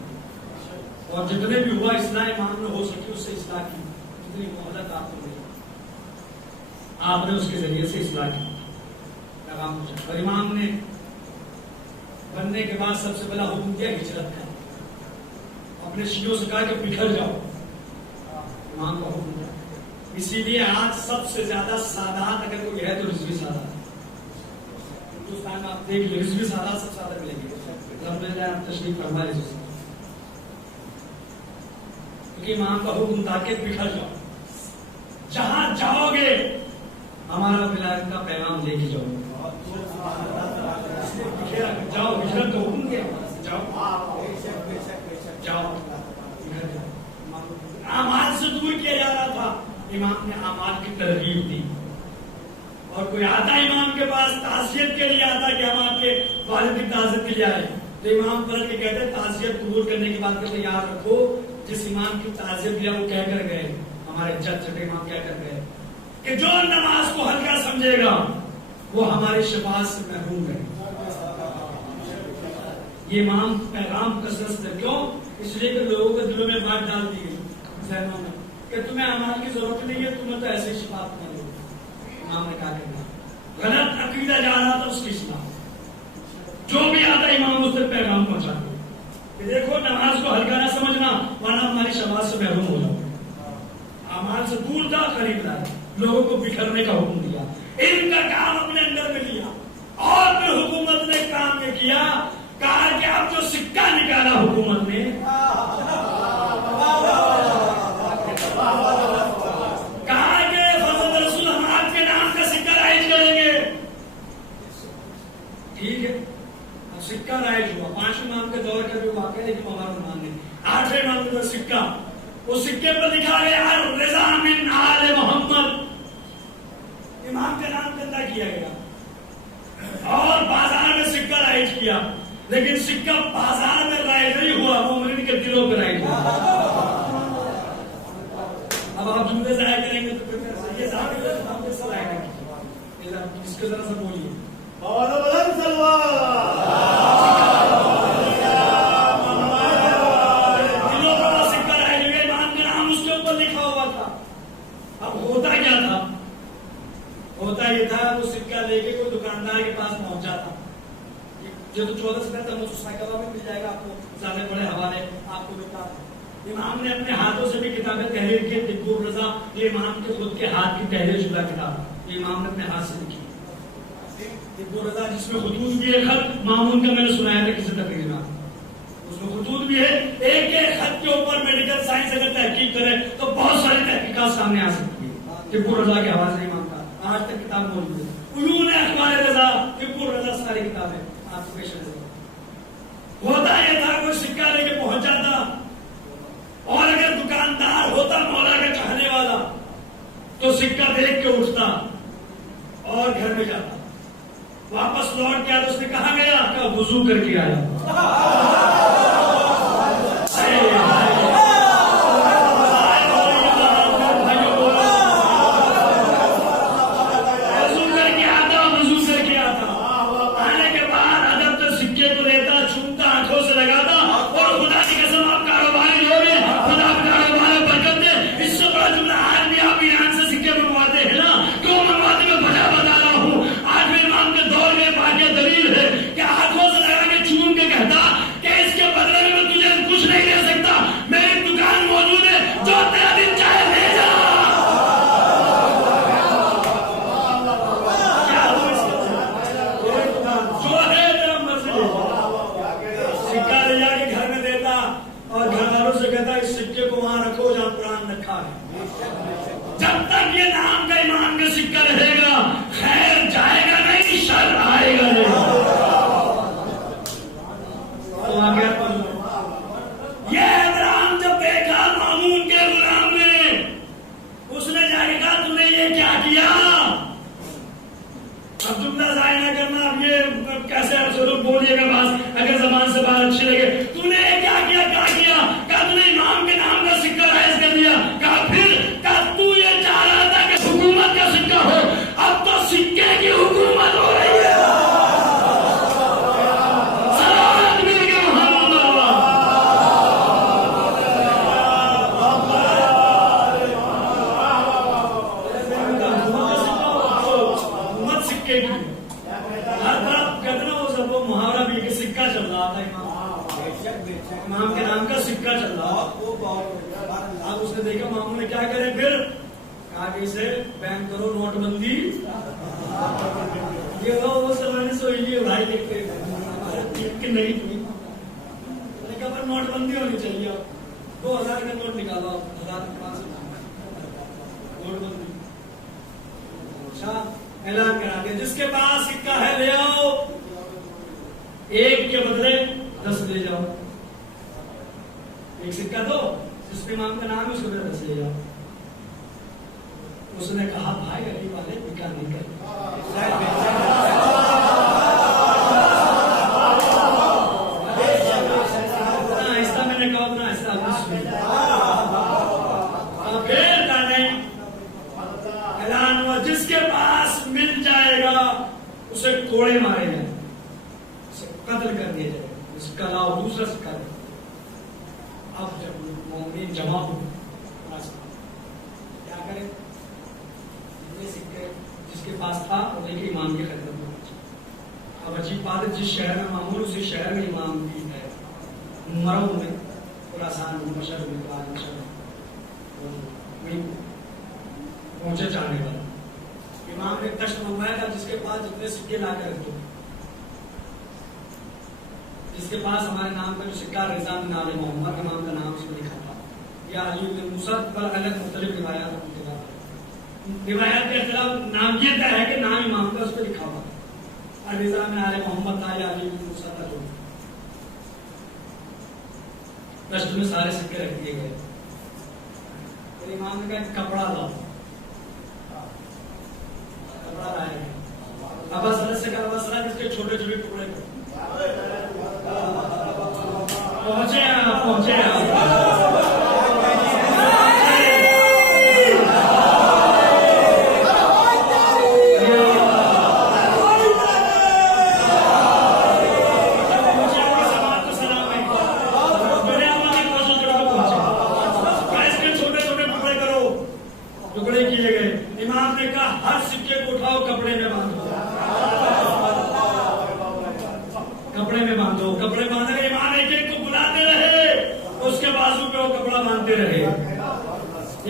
اور جتنے بھی ہوا اصلاح ایمان میں ہو سکے اس سے اصلاح کی، جتنی مہلت آپ کو ملی آپ نے اس کے ذریعے سے اصلاح کی، پیغام پہنچا۔ اور امام نے بننے کے بعد سب سے پہلا حکم دیا ہجرت کا، اپنے شیعوں سے کہا کہ بکھر جاؤ، امام کا حکم دیا۔ اسی لیے آج سب سے زیادہ سادات اگر کوئی ہے تو رضوی سادات، ہندوستان میں آپ دیکھ لیں رضوی سادات سب سے زیادہ ملیں گے، رب نے تشریف فرما رضوی سادات، کیونکہ امام کا حکم تھا کہ بکھر جاؤ، جہاں جاؤ گے ہمارا ولایت کا پیغام لے کے جاؤ گے، جاؤ ہجرت کا حکم دیا، جاؤ جاؤ اعمال سے دور کیا جا رہا تھا، امام نے اعمال کی ترغیب دی۔ اور کوئی آتا امام کے پاس تعزیت کے لیے آتا کہ ہم آپ کے والد کی تعزیت کے لیے آئے، تو امام پلٹ کے کہتے تعزیت قبول کرنے کی بات کرتے یاد رکھو جس امام کی تعزیت دیا وہ کہہ کر گئے، ہمارے جج چھٹے امام کہہ کر گئے کہ جو نماز کو ہلکا سمجھے گا وہ ہماری شفاعت سے محروم ہے۔ یہ امام پیغام کثرت سے، کیوں؟ اس لیے کہ لوگوں کے دلوں میں بات ڈال دی گئی ذہنوں میں کہ تمہیں اعمال کی ضرورت نہیں ہے، تمہیں تو ایسے ہی شفاعت نہیں ہوگی۔ امام نے کہا کہ غلط عقیدہ جا رہا تھا اس کی اصلاح، جو بھی آتا امام اس تک پیغام پہنچا دے کہ دیکھو نماز کو ہلکا نہ سمجھنا ورنہ ہماری شفاعت سے محروم ہو جاؤ۔ اعمال سے دور تھا، قریب لایا، لوگوں کو بکھرنے کا حکم دیا، ان کا کام اپنے اندر میں لیا۔ اور پھر حکومت نے کام یہ کیا، کہا کہ اب جو سکہ نکالا حکومت نے، کہا کہ فضل رسول ہم آپ کے نام کا سکہ رائج کریں گے۔ ٹھیک ہے، اب سکہ رائج ہوا، 5 امام کے دور کا جو واقعہ ہے جو ہمارا مان نے 8 امام کے دور سکہ، وہ سکے پر لکھا گیا رضا من آل محمد، امام کے نام گندا کیا گیا۔ اور بازار میں سکہ رائج کیا، لیکن سکہ بازار میں رائج نہیں ہوا، مومنین کے دلوں پہ رائج ہوا۔ اب آپ جملے ضائع کریں گے تو پھر یہ ثابت ہے ہم کس طرح آئے گا، اس کے ذرا سا بولیے دلوں پر سکہ رائج ہوا، امام کے نام اس کے اوپر لکھا ہوا تھا۔ اب ہوتا کیا تھا؟ ہوتا یہ تھا وہ سکہ لے کے کوئی دکاندار کے پاس پہنچا تھا، جو تو 14 سے پہلے مل مل جائے گا آپ کو، زیادہ بڑے حوالے آپ کو ملتا ہے۔ امام نے اپنے ہاتھوں سے بھی کتابیں تحریر کی، طب الرضا یہ امام کے خود کے ہاتھ کی تحریر شدہ کتاب، یہ امام نے اپنے ہاتھ سے لکھی، طب الرضا جس میں خطوط بھی ہے، خط مامون کا میں نے سنایا تھا کسی تقریر میں، اس میں خطوط بھی ہے، ایک ایک خط کے اوپر میڈیکل سائنس اگر تحقیق کرے تو بہت ساری تحقیقات سامنے آ سکتی ہے، طب الرضا کے حوالے سے امام کا آج تک کتاب موجود ہے، علوم اخبار رضا، طب الرضا ساری کتابیں آپ کو پیش نظر۔ ہوتا یہ تھا کوئی سکہ لے کے پہنچ جاتا، اور اگر دکاندار ہوتا مولا کا چاہنے والا تو سکہ دیکھ کے اٹھتا اور گھر میں جاتا، واپس لوٹ کے آتا، اس نے کہا گیا کہ وضو کر کے آیا۔ جب تک یہ نام کا امام کا سکہ رہے گا خیر جائے گا نہیں، شر آئے گا نہیں۔ یہ ابراہیم جب دیکھا مامون کے غلام نے، اس نے جا کے کہا تم نے یہ کیا کیا؟ اب جملہ ضائع نہ کرنا، اب یہ کیسے آپ سے تو بولیے گا بات اگر زبان سے بات اچھی لگے، تم نے یہ کیا کیا؟ کہا تم نے امام کے نام کا سکہ رائج کر دیا۔ کہا پھر تو یہ چاہ رہا تھا کہ حکومت سکہ چل رہا، اب اس نے دیکھا ماموں نے کیا کرے، پھر کہا کہ اسے بین کرو، نوٹ بندی یہ وہ سمجھنے سے ہوئی ہے بھائی، دیکھتے کہ نہیں ہوئی، کہا پر نوٹ بندی ہونی چاہیے، اب 2000 کا نوٹ نکالا، 1000 کے پاس نوٹ بندی، اچھا اعلان کرا دیا جس کے پاس سکہ ہے لے آؤ، ایک کے بدلے 10 لے جاؤ، ایک سکہ دو جس پہ امام کا نام ہے اس کو 10 لے جاؤ۔ اس نے کہا بھائی علی والے نکاح نہیں کرتے، آہستہ میں نے کہا اتنا آہستہ اعلان ہوا جس کے پاس مل جائے گا اسے کوڑے مارے جائیں، اسے قتل کر دیا جائے، اس کا لاؤ دوسرا سکہ دے۔ اب جب مومنین جمع ہو کیا کرے، سکے جس کے پاس تھا وہ لے کے امام کی خدمت میں پہنچا۔ اب عجیب بات ہے، جس شہر میں معمول اسی شہر میں امام بھی ہے، مرو میں خراسان میں مشہد میں پہنچے چاہنے والا امام نے کشت منگوایا تھا جس کے پاس جتنے سکے لا کر رکھ دو، جس کے پاس ہمارے نام کا جو سکہ رضا بن آل محمد امام کا نام اس میں لکھا تھا، یا علی بن موسیٰ پر الگ مختلف روایات کے اختلاف نام یہ طے ہے کہ نام امام کا اس پہ لکھا ہوا، رضا بن آل محمد تھا یا علی بن موسیٰ تھا، جو کشت میں سارے سکے رکھ دیے گئے۔ پھر امام نے کہا کپڑا لاؤ، کپڑا لائے، اب حضرت سے کہا بسرا جس کے چھوٹے چھوٹے ٹکڑے پہنچے آپ پہنچے آپ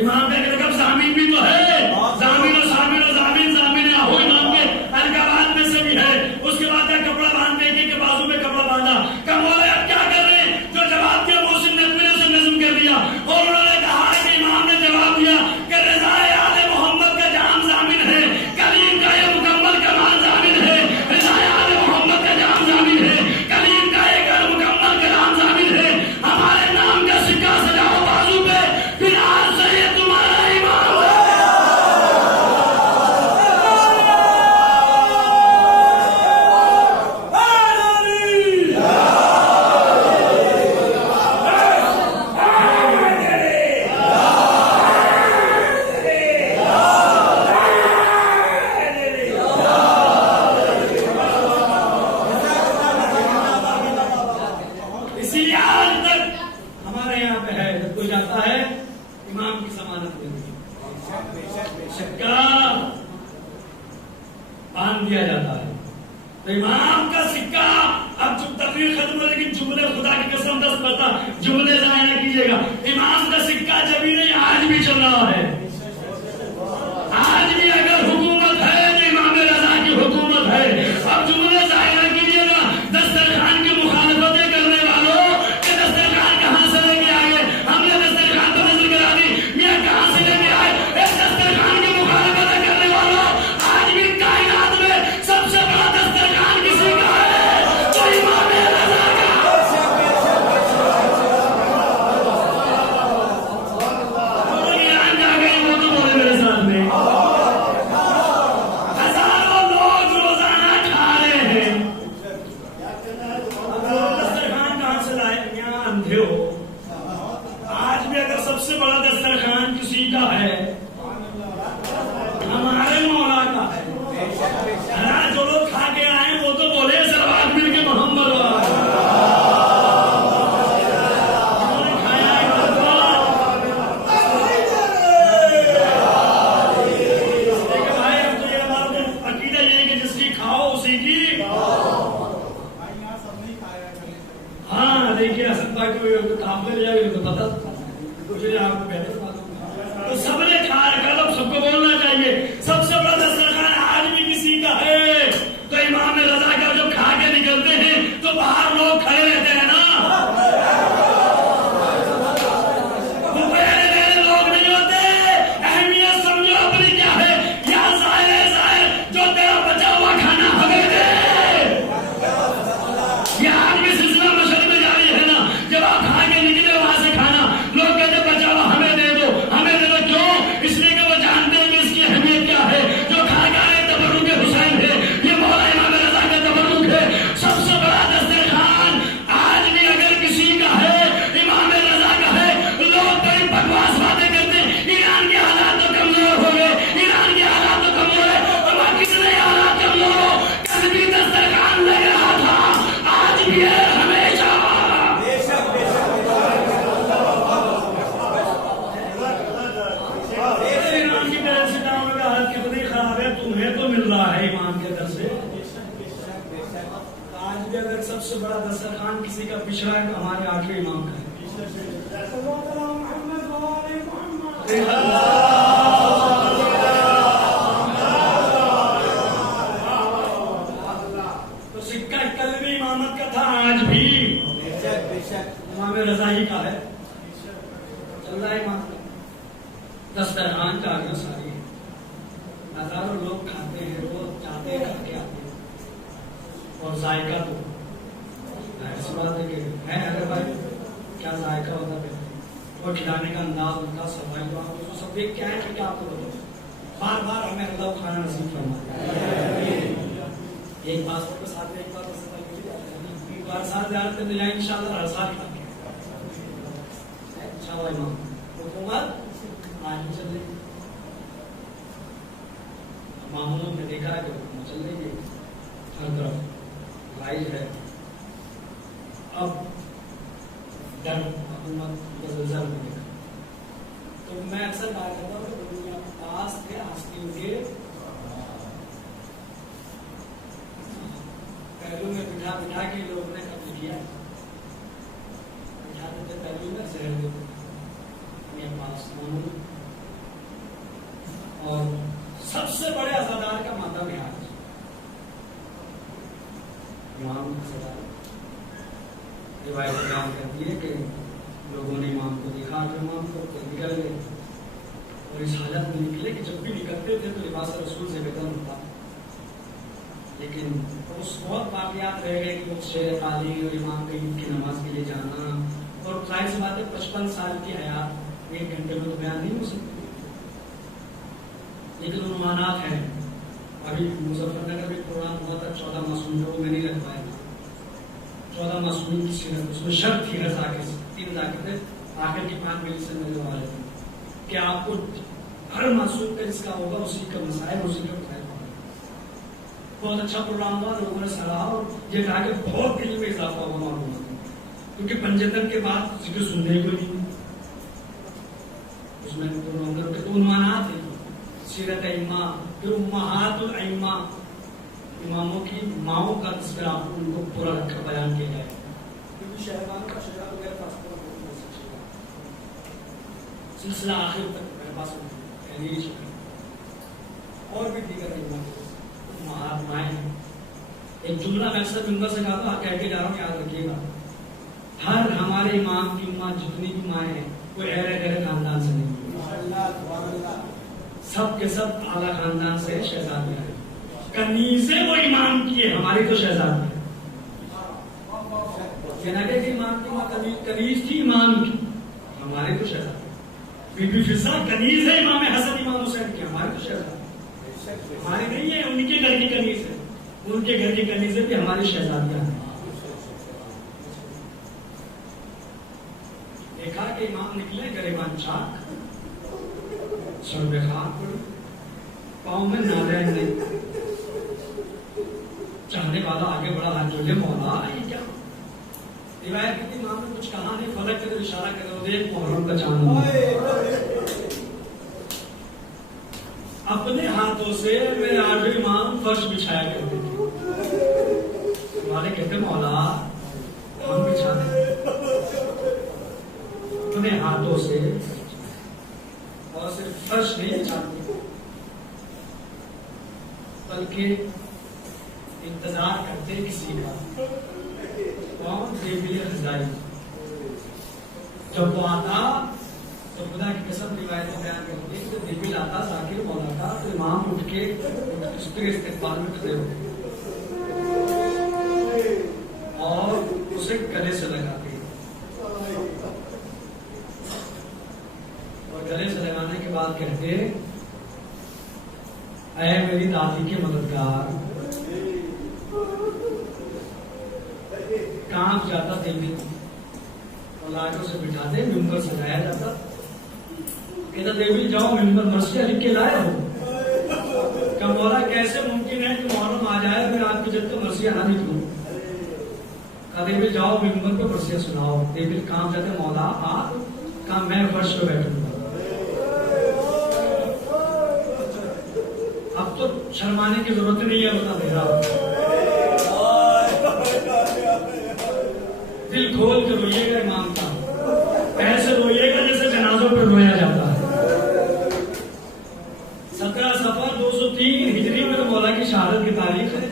امام نے کہا زامین بھی تو ہے، زامین و زامین و زامین زامین آہو امام کے الگابات میں سے بھی ہے، اس کے بعد کپڑا باندھ دے کے بازو میں کپڑا باندھا، کہا مولا اب کیا کر رہے ہیں، جو جواب دیا محسن نے اپنے سے نظم کر دیا، اور انہوں نے کہا کہ امام نے جواب دیا کہ رضا آل محمد کا جام زامین ہے، کلیم کا یہ مکمل کمال زامین ہے، رضا آل محمد کا جام زامین ہے، کلیم کا ایک مکمل کلام زامین ہے، ہمارے نام کا سکہ سجاؤ بازو پہ، پھر آج سے دیا جاتا ہے، تو امام کا سکہ اب جو تقریر ختم ہو، لیکن جملے خدا کی قسم 10 پتا جملے ضائع نہ کیجیے گا، امام کا سکہ جبھی نہیں آج بھی چل رہا ہے، آج بھی اگر حکومت ہے تو امام رضا کی حکومت ہے، اب جملے ضائع نہ کیجیے گا، دسترخوان کی مخالفتیں کرنے والوں کہ دسترخوان کہاں سے لے کے آئے، ہم نے دسترخوان پر نظر کرا دی، میاں کہاں سے لے کے آئے، اس دسترخوان کی مخالفتیں کرنے والوں آج بھی کائنات میں سب سے بڑا دسترخوان کسی کا ہے تو امام رضا کا۔ ایران جا گئی وہ تو بولے میرے ساتھ میں، ہزاروں لوگ روزانہ کھا رہے ہیں، دسترخوان کہاں سے لائے، یہاں اندھے ہو، آج بھی اگر سب سے بڑا دسترخوان کسی کا ہے ہمارے مولا کا ہے، جو لوگ کھا کے آئے وہ تو بولے سلوات مل کے محمد عقیدہ یہ کہ جس کی کھاؤ اسی کی، ہاں دیکھیے حسن بھائی کو کام پہ لے جائے تو پتا مجھے آپ کو بہتر معلوم ہے. تو سب نے کھا رکھا تو سب کو بولنا چاہیے. سب سے بڑا دسترخوان آج بھی کسی کا ہے تو امام رضا کا جب کھا کے نکلتے ہیں تو باہر لوگ کھڑے رہتے ہیں نا. سب سے بڑا دسترخوان کسی کا پچھڑا ہے تو ہمارے آخری امام کا ہے. تو سکہ کل بھی امامت کا تھا آج بھی امام رضا ہی کا ہے. چل رہا ہے امام کا دسترخوان کا آگے ساری ہزاروں لوگ کھاتے ہیں وہ جاتے ہیں کھا کے آتے ہیں اور ذائقہ تو ایسی بات ہے کہ ہے اگر بھائی کیا ذائقہ ہوتا ہے اور کھلانے کا انداز ہوتا صفائی تو سب دیکھ کیا ہے کہ آپ کو بتاؤ بار بار ہمیں اللہ کھانا نصیب فرمائے. ایک بات کے ساتھ ایک بار ایک بار ساتھ زیادہ تو جائیں ان شاء اللہ ہر سال کھا کے اچھا بھائی ماں حکومت آج چل رہی معمولوں میں دیکھا ہے کہ حکومت چل رہی ہے ہر طرف رائج ہے. اب ڈر حکومت زلزلہ میں دیکھا تو میں اکثر بات کرتا ہوں کہ دنیا پاس تھے آستین کے پہلو میں بٹھا بٹھا کے لوگوں نے قتل کیا. بٹھا دیتے پہلو میں زہر دیتے میرے پاس اور سب سے بڑے ازادار کا ماتم ہے آج امام سزا. روایت بیان کرتی ہے کہ لوگوں نے امام کو دیکھا کہ امام کو نکل گئے اور اس حالت میں نکلے کہ جب بھی نکلتے تھے تو لباس رسول سے بہتر ہوتا لیکن اس بہت واقعات رہ گئے کہ شیر قاضی اور امام کے عید کی نماز کے لیے جانا اور ظاہر سی بات ہے 55 سال کی حیات 1 گھنٹے میں تو بیان نہیں ہو سکتی لیکن عنوانات ہیں. ابھی مظفر نگر میں پروگرام ہوا تھا 14 معصوم لوگ میں نہیں رکھ پائے 14 معصومین کی سیرت اس میں شرط تھی ہر ذاکر سے 3 ذاکر تھے آخر کی 5 ملی سے ملنے والے تھے کہ آپ کو ہر معصوم کا جس کا ہوگا اسی کا مسائل اسی کا مسائل ہوگا. بہت اچھا پروگرام ہوا لوگوں نے سراہا اور یہ کہا کہ بہت دل میں اضافہ ہوا معلومات کیونکہ پنجتن کے بعد ذکر سننے کو نہیں اس میں تو عنوانات ہیں سیرت ائمہ پھر امہات الائمہ اماموں کی ماؤں کا تذکرہ ان کو پورا رکھ کر بیان کیا جائے کیونکہ شہبان کا شجرہ بغیر سلسلہ آخر تک میرے پاس نہیں چکا اور بھی دیگر امہات مائیں. ایک جملہ میں اکثر منبر سے کہا تھا کہہ کے جا رہا ہوں یاد رکھیے گا ہر ہمارے امام کی اماں جتنی بھی مائیں ہیں وہ اہل خاندان سے نہیں سب کے سب اعلیٰ خاندان سے شہزادی ہیں. کنیزیں وہ امام کی ہے ہماری تو شہزادی ہے. امام کی ماں کنیز تھی امام کی ہمارے تو شہزادی. بی بی فضا کنیز ہے امام حسن امام حسین کی ہمارے تو شہزادی ہماری نہیں ہے ان کے گھر کی کنیز ہے. ان کے گھر کی کنیزیں بھی ہماری شہزادیاں ہیں. دیکھا کہ امام نکلے گریبان چاک سر پہ خاک پڑی پاؤں میں نالین نہیں. چاہنے والا آگے بڑا ہاتھ جوڑے مولا یہ کیا روایت کی امام نے کچھ کہا نہیں فلک کے اشارہ کر رہے دیکھ محرم کا چاند اپنے ہاتھوں سے میرے آخری امام فرش بچھایا کرتے تھے. والے کہتے مولا ہم بچھا دیں اپنے ہاتھوں سے اور صرف فرش نہیں چاہتے بلکہ انتظار کرتے کسی کا. کون؟ دیبل خزائی. جب وہ آتا تو خدا کی قسم روایت بیان کرتی ہے کہ دیبل آتا ذاکر مولا کا تو امام اٹھ کے اس کے استقبال میں کھڑے ہوتے اور اسے گلے سے لگاتے اور گلے سے لگانے کے بعد کہتے اے میری دادی کے مددگار. کانپ جاتا دیبل اور لاٹوں سے بٹھاتے ممبر سجایا جاتا. کہتا دیبل جاؤ ممبر مرثیہ لکھ کے لائے ہو. کہ مولا کیسے ممکن ہے کہ محرم آ جائے پھر آپ کی جب تک مرثیہ نہ نکلوں. دیبل جاؤ ممبر پہ مرثیہ سناؤ. دیبل کام جاتے مولا آپ کہا میں فرش پہ بیٹھوں گا. اب تو شرمانے کی ضرورت نہیں ہے بتا دے رہا. دل کھول کے روئیے گا امام کا. ایسے روئیے گا جیسے جنازوں پہ رویا جاتا ہے. 17 صفر 203 ہجری میں تو مولا کی شہادت کی تاریخ ہے.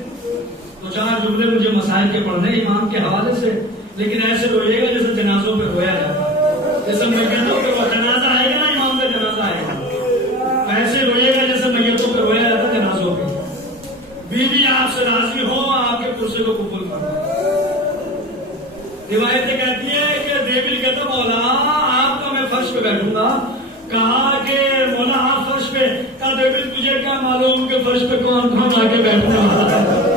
دو چار جملے مجھے مسائل کے پڑھنے امام کے حوالے سے, لیکن ایسے روئیے گا جیسے جنازوں پہ رویا جاتا ہے. جیسے میتوں پہ وہ جنازہ آئے گا نا, امام کا جنازہ آئے گا, ایسے روئیے گا جیسے میتوں پہ رویا جاتا ہے جنازوں پہ. بیوی آپ سے راضی ہو, آپ کے کرسی کو قبول کرو. روایتیں کہتی ہیں کہ دیبل کہتا مولا آپ کا میں فرش پہ بیٹھوں گا. کہا کہ مولا آپ فرش پہ. کہا دیبل تجھے کیا معلوم کہ فرش پہ کون کون آ کے بیٹھنے والا ہے.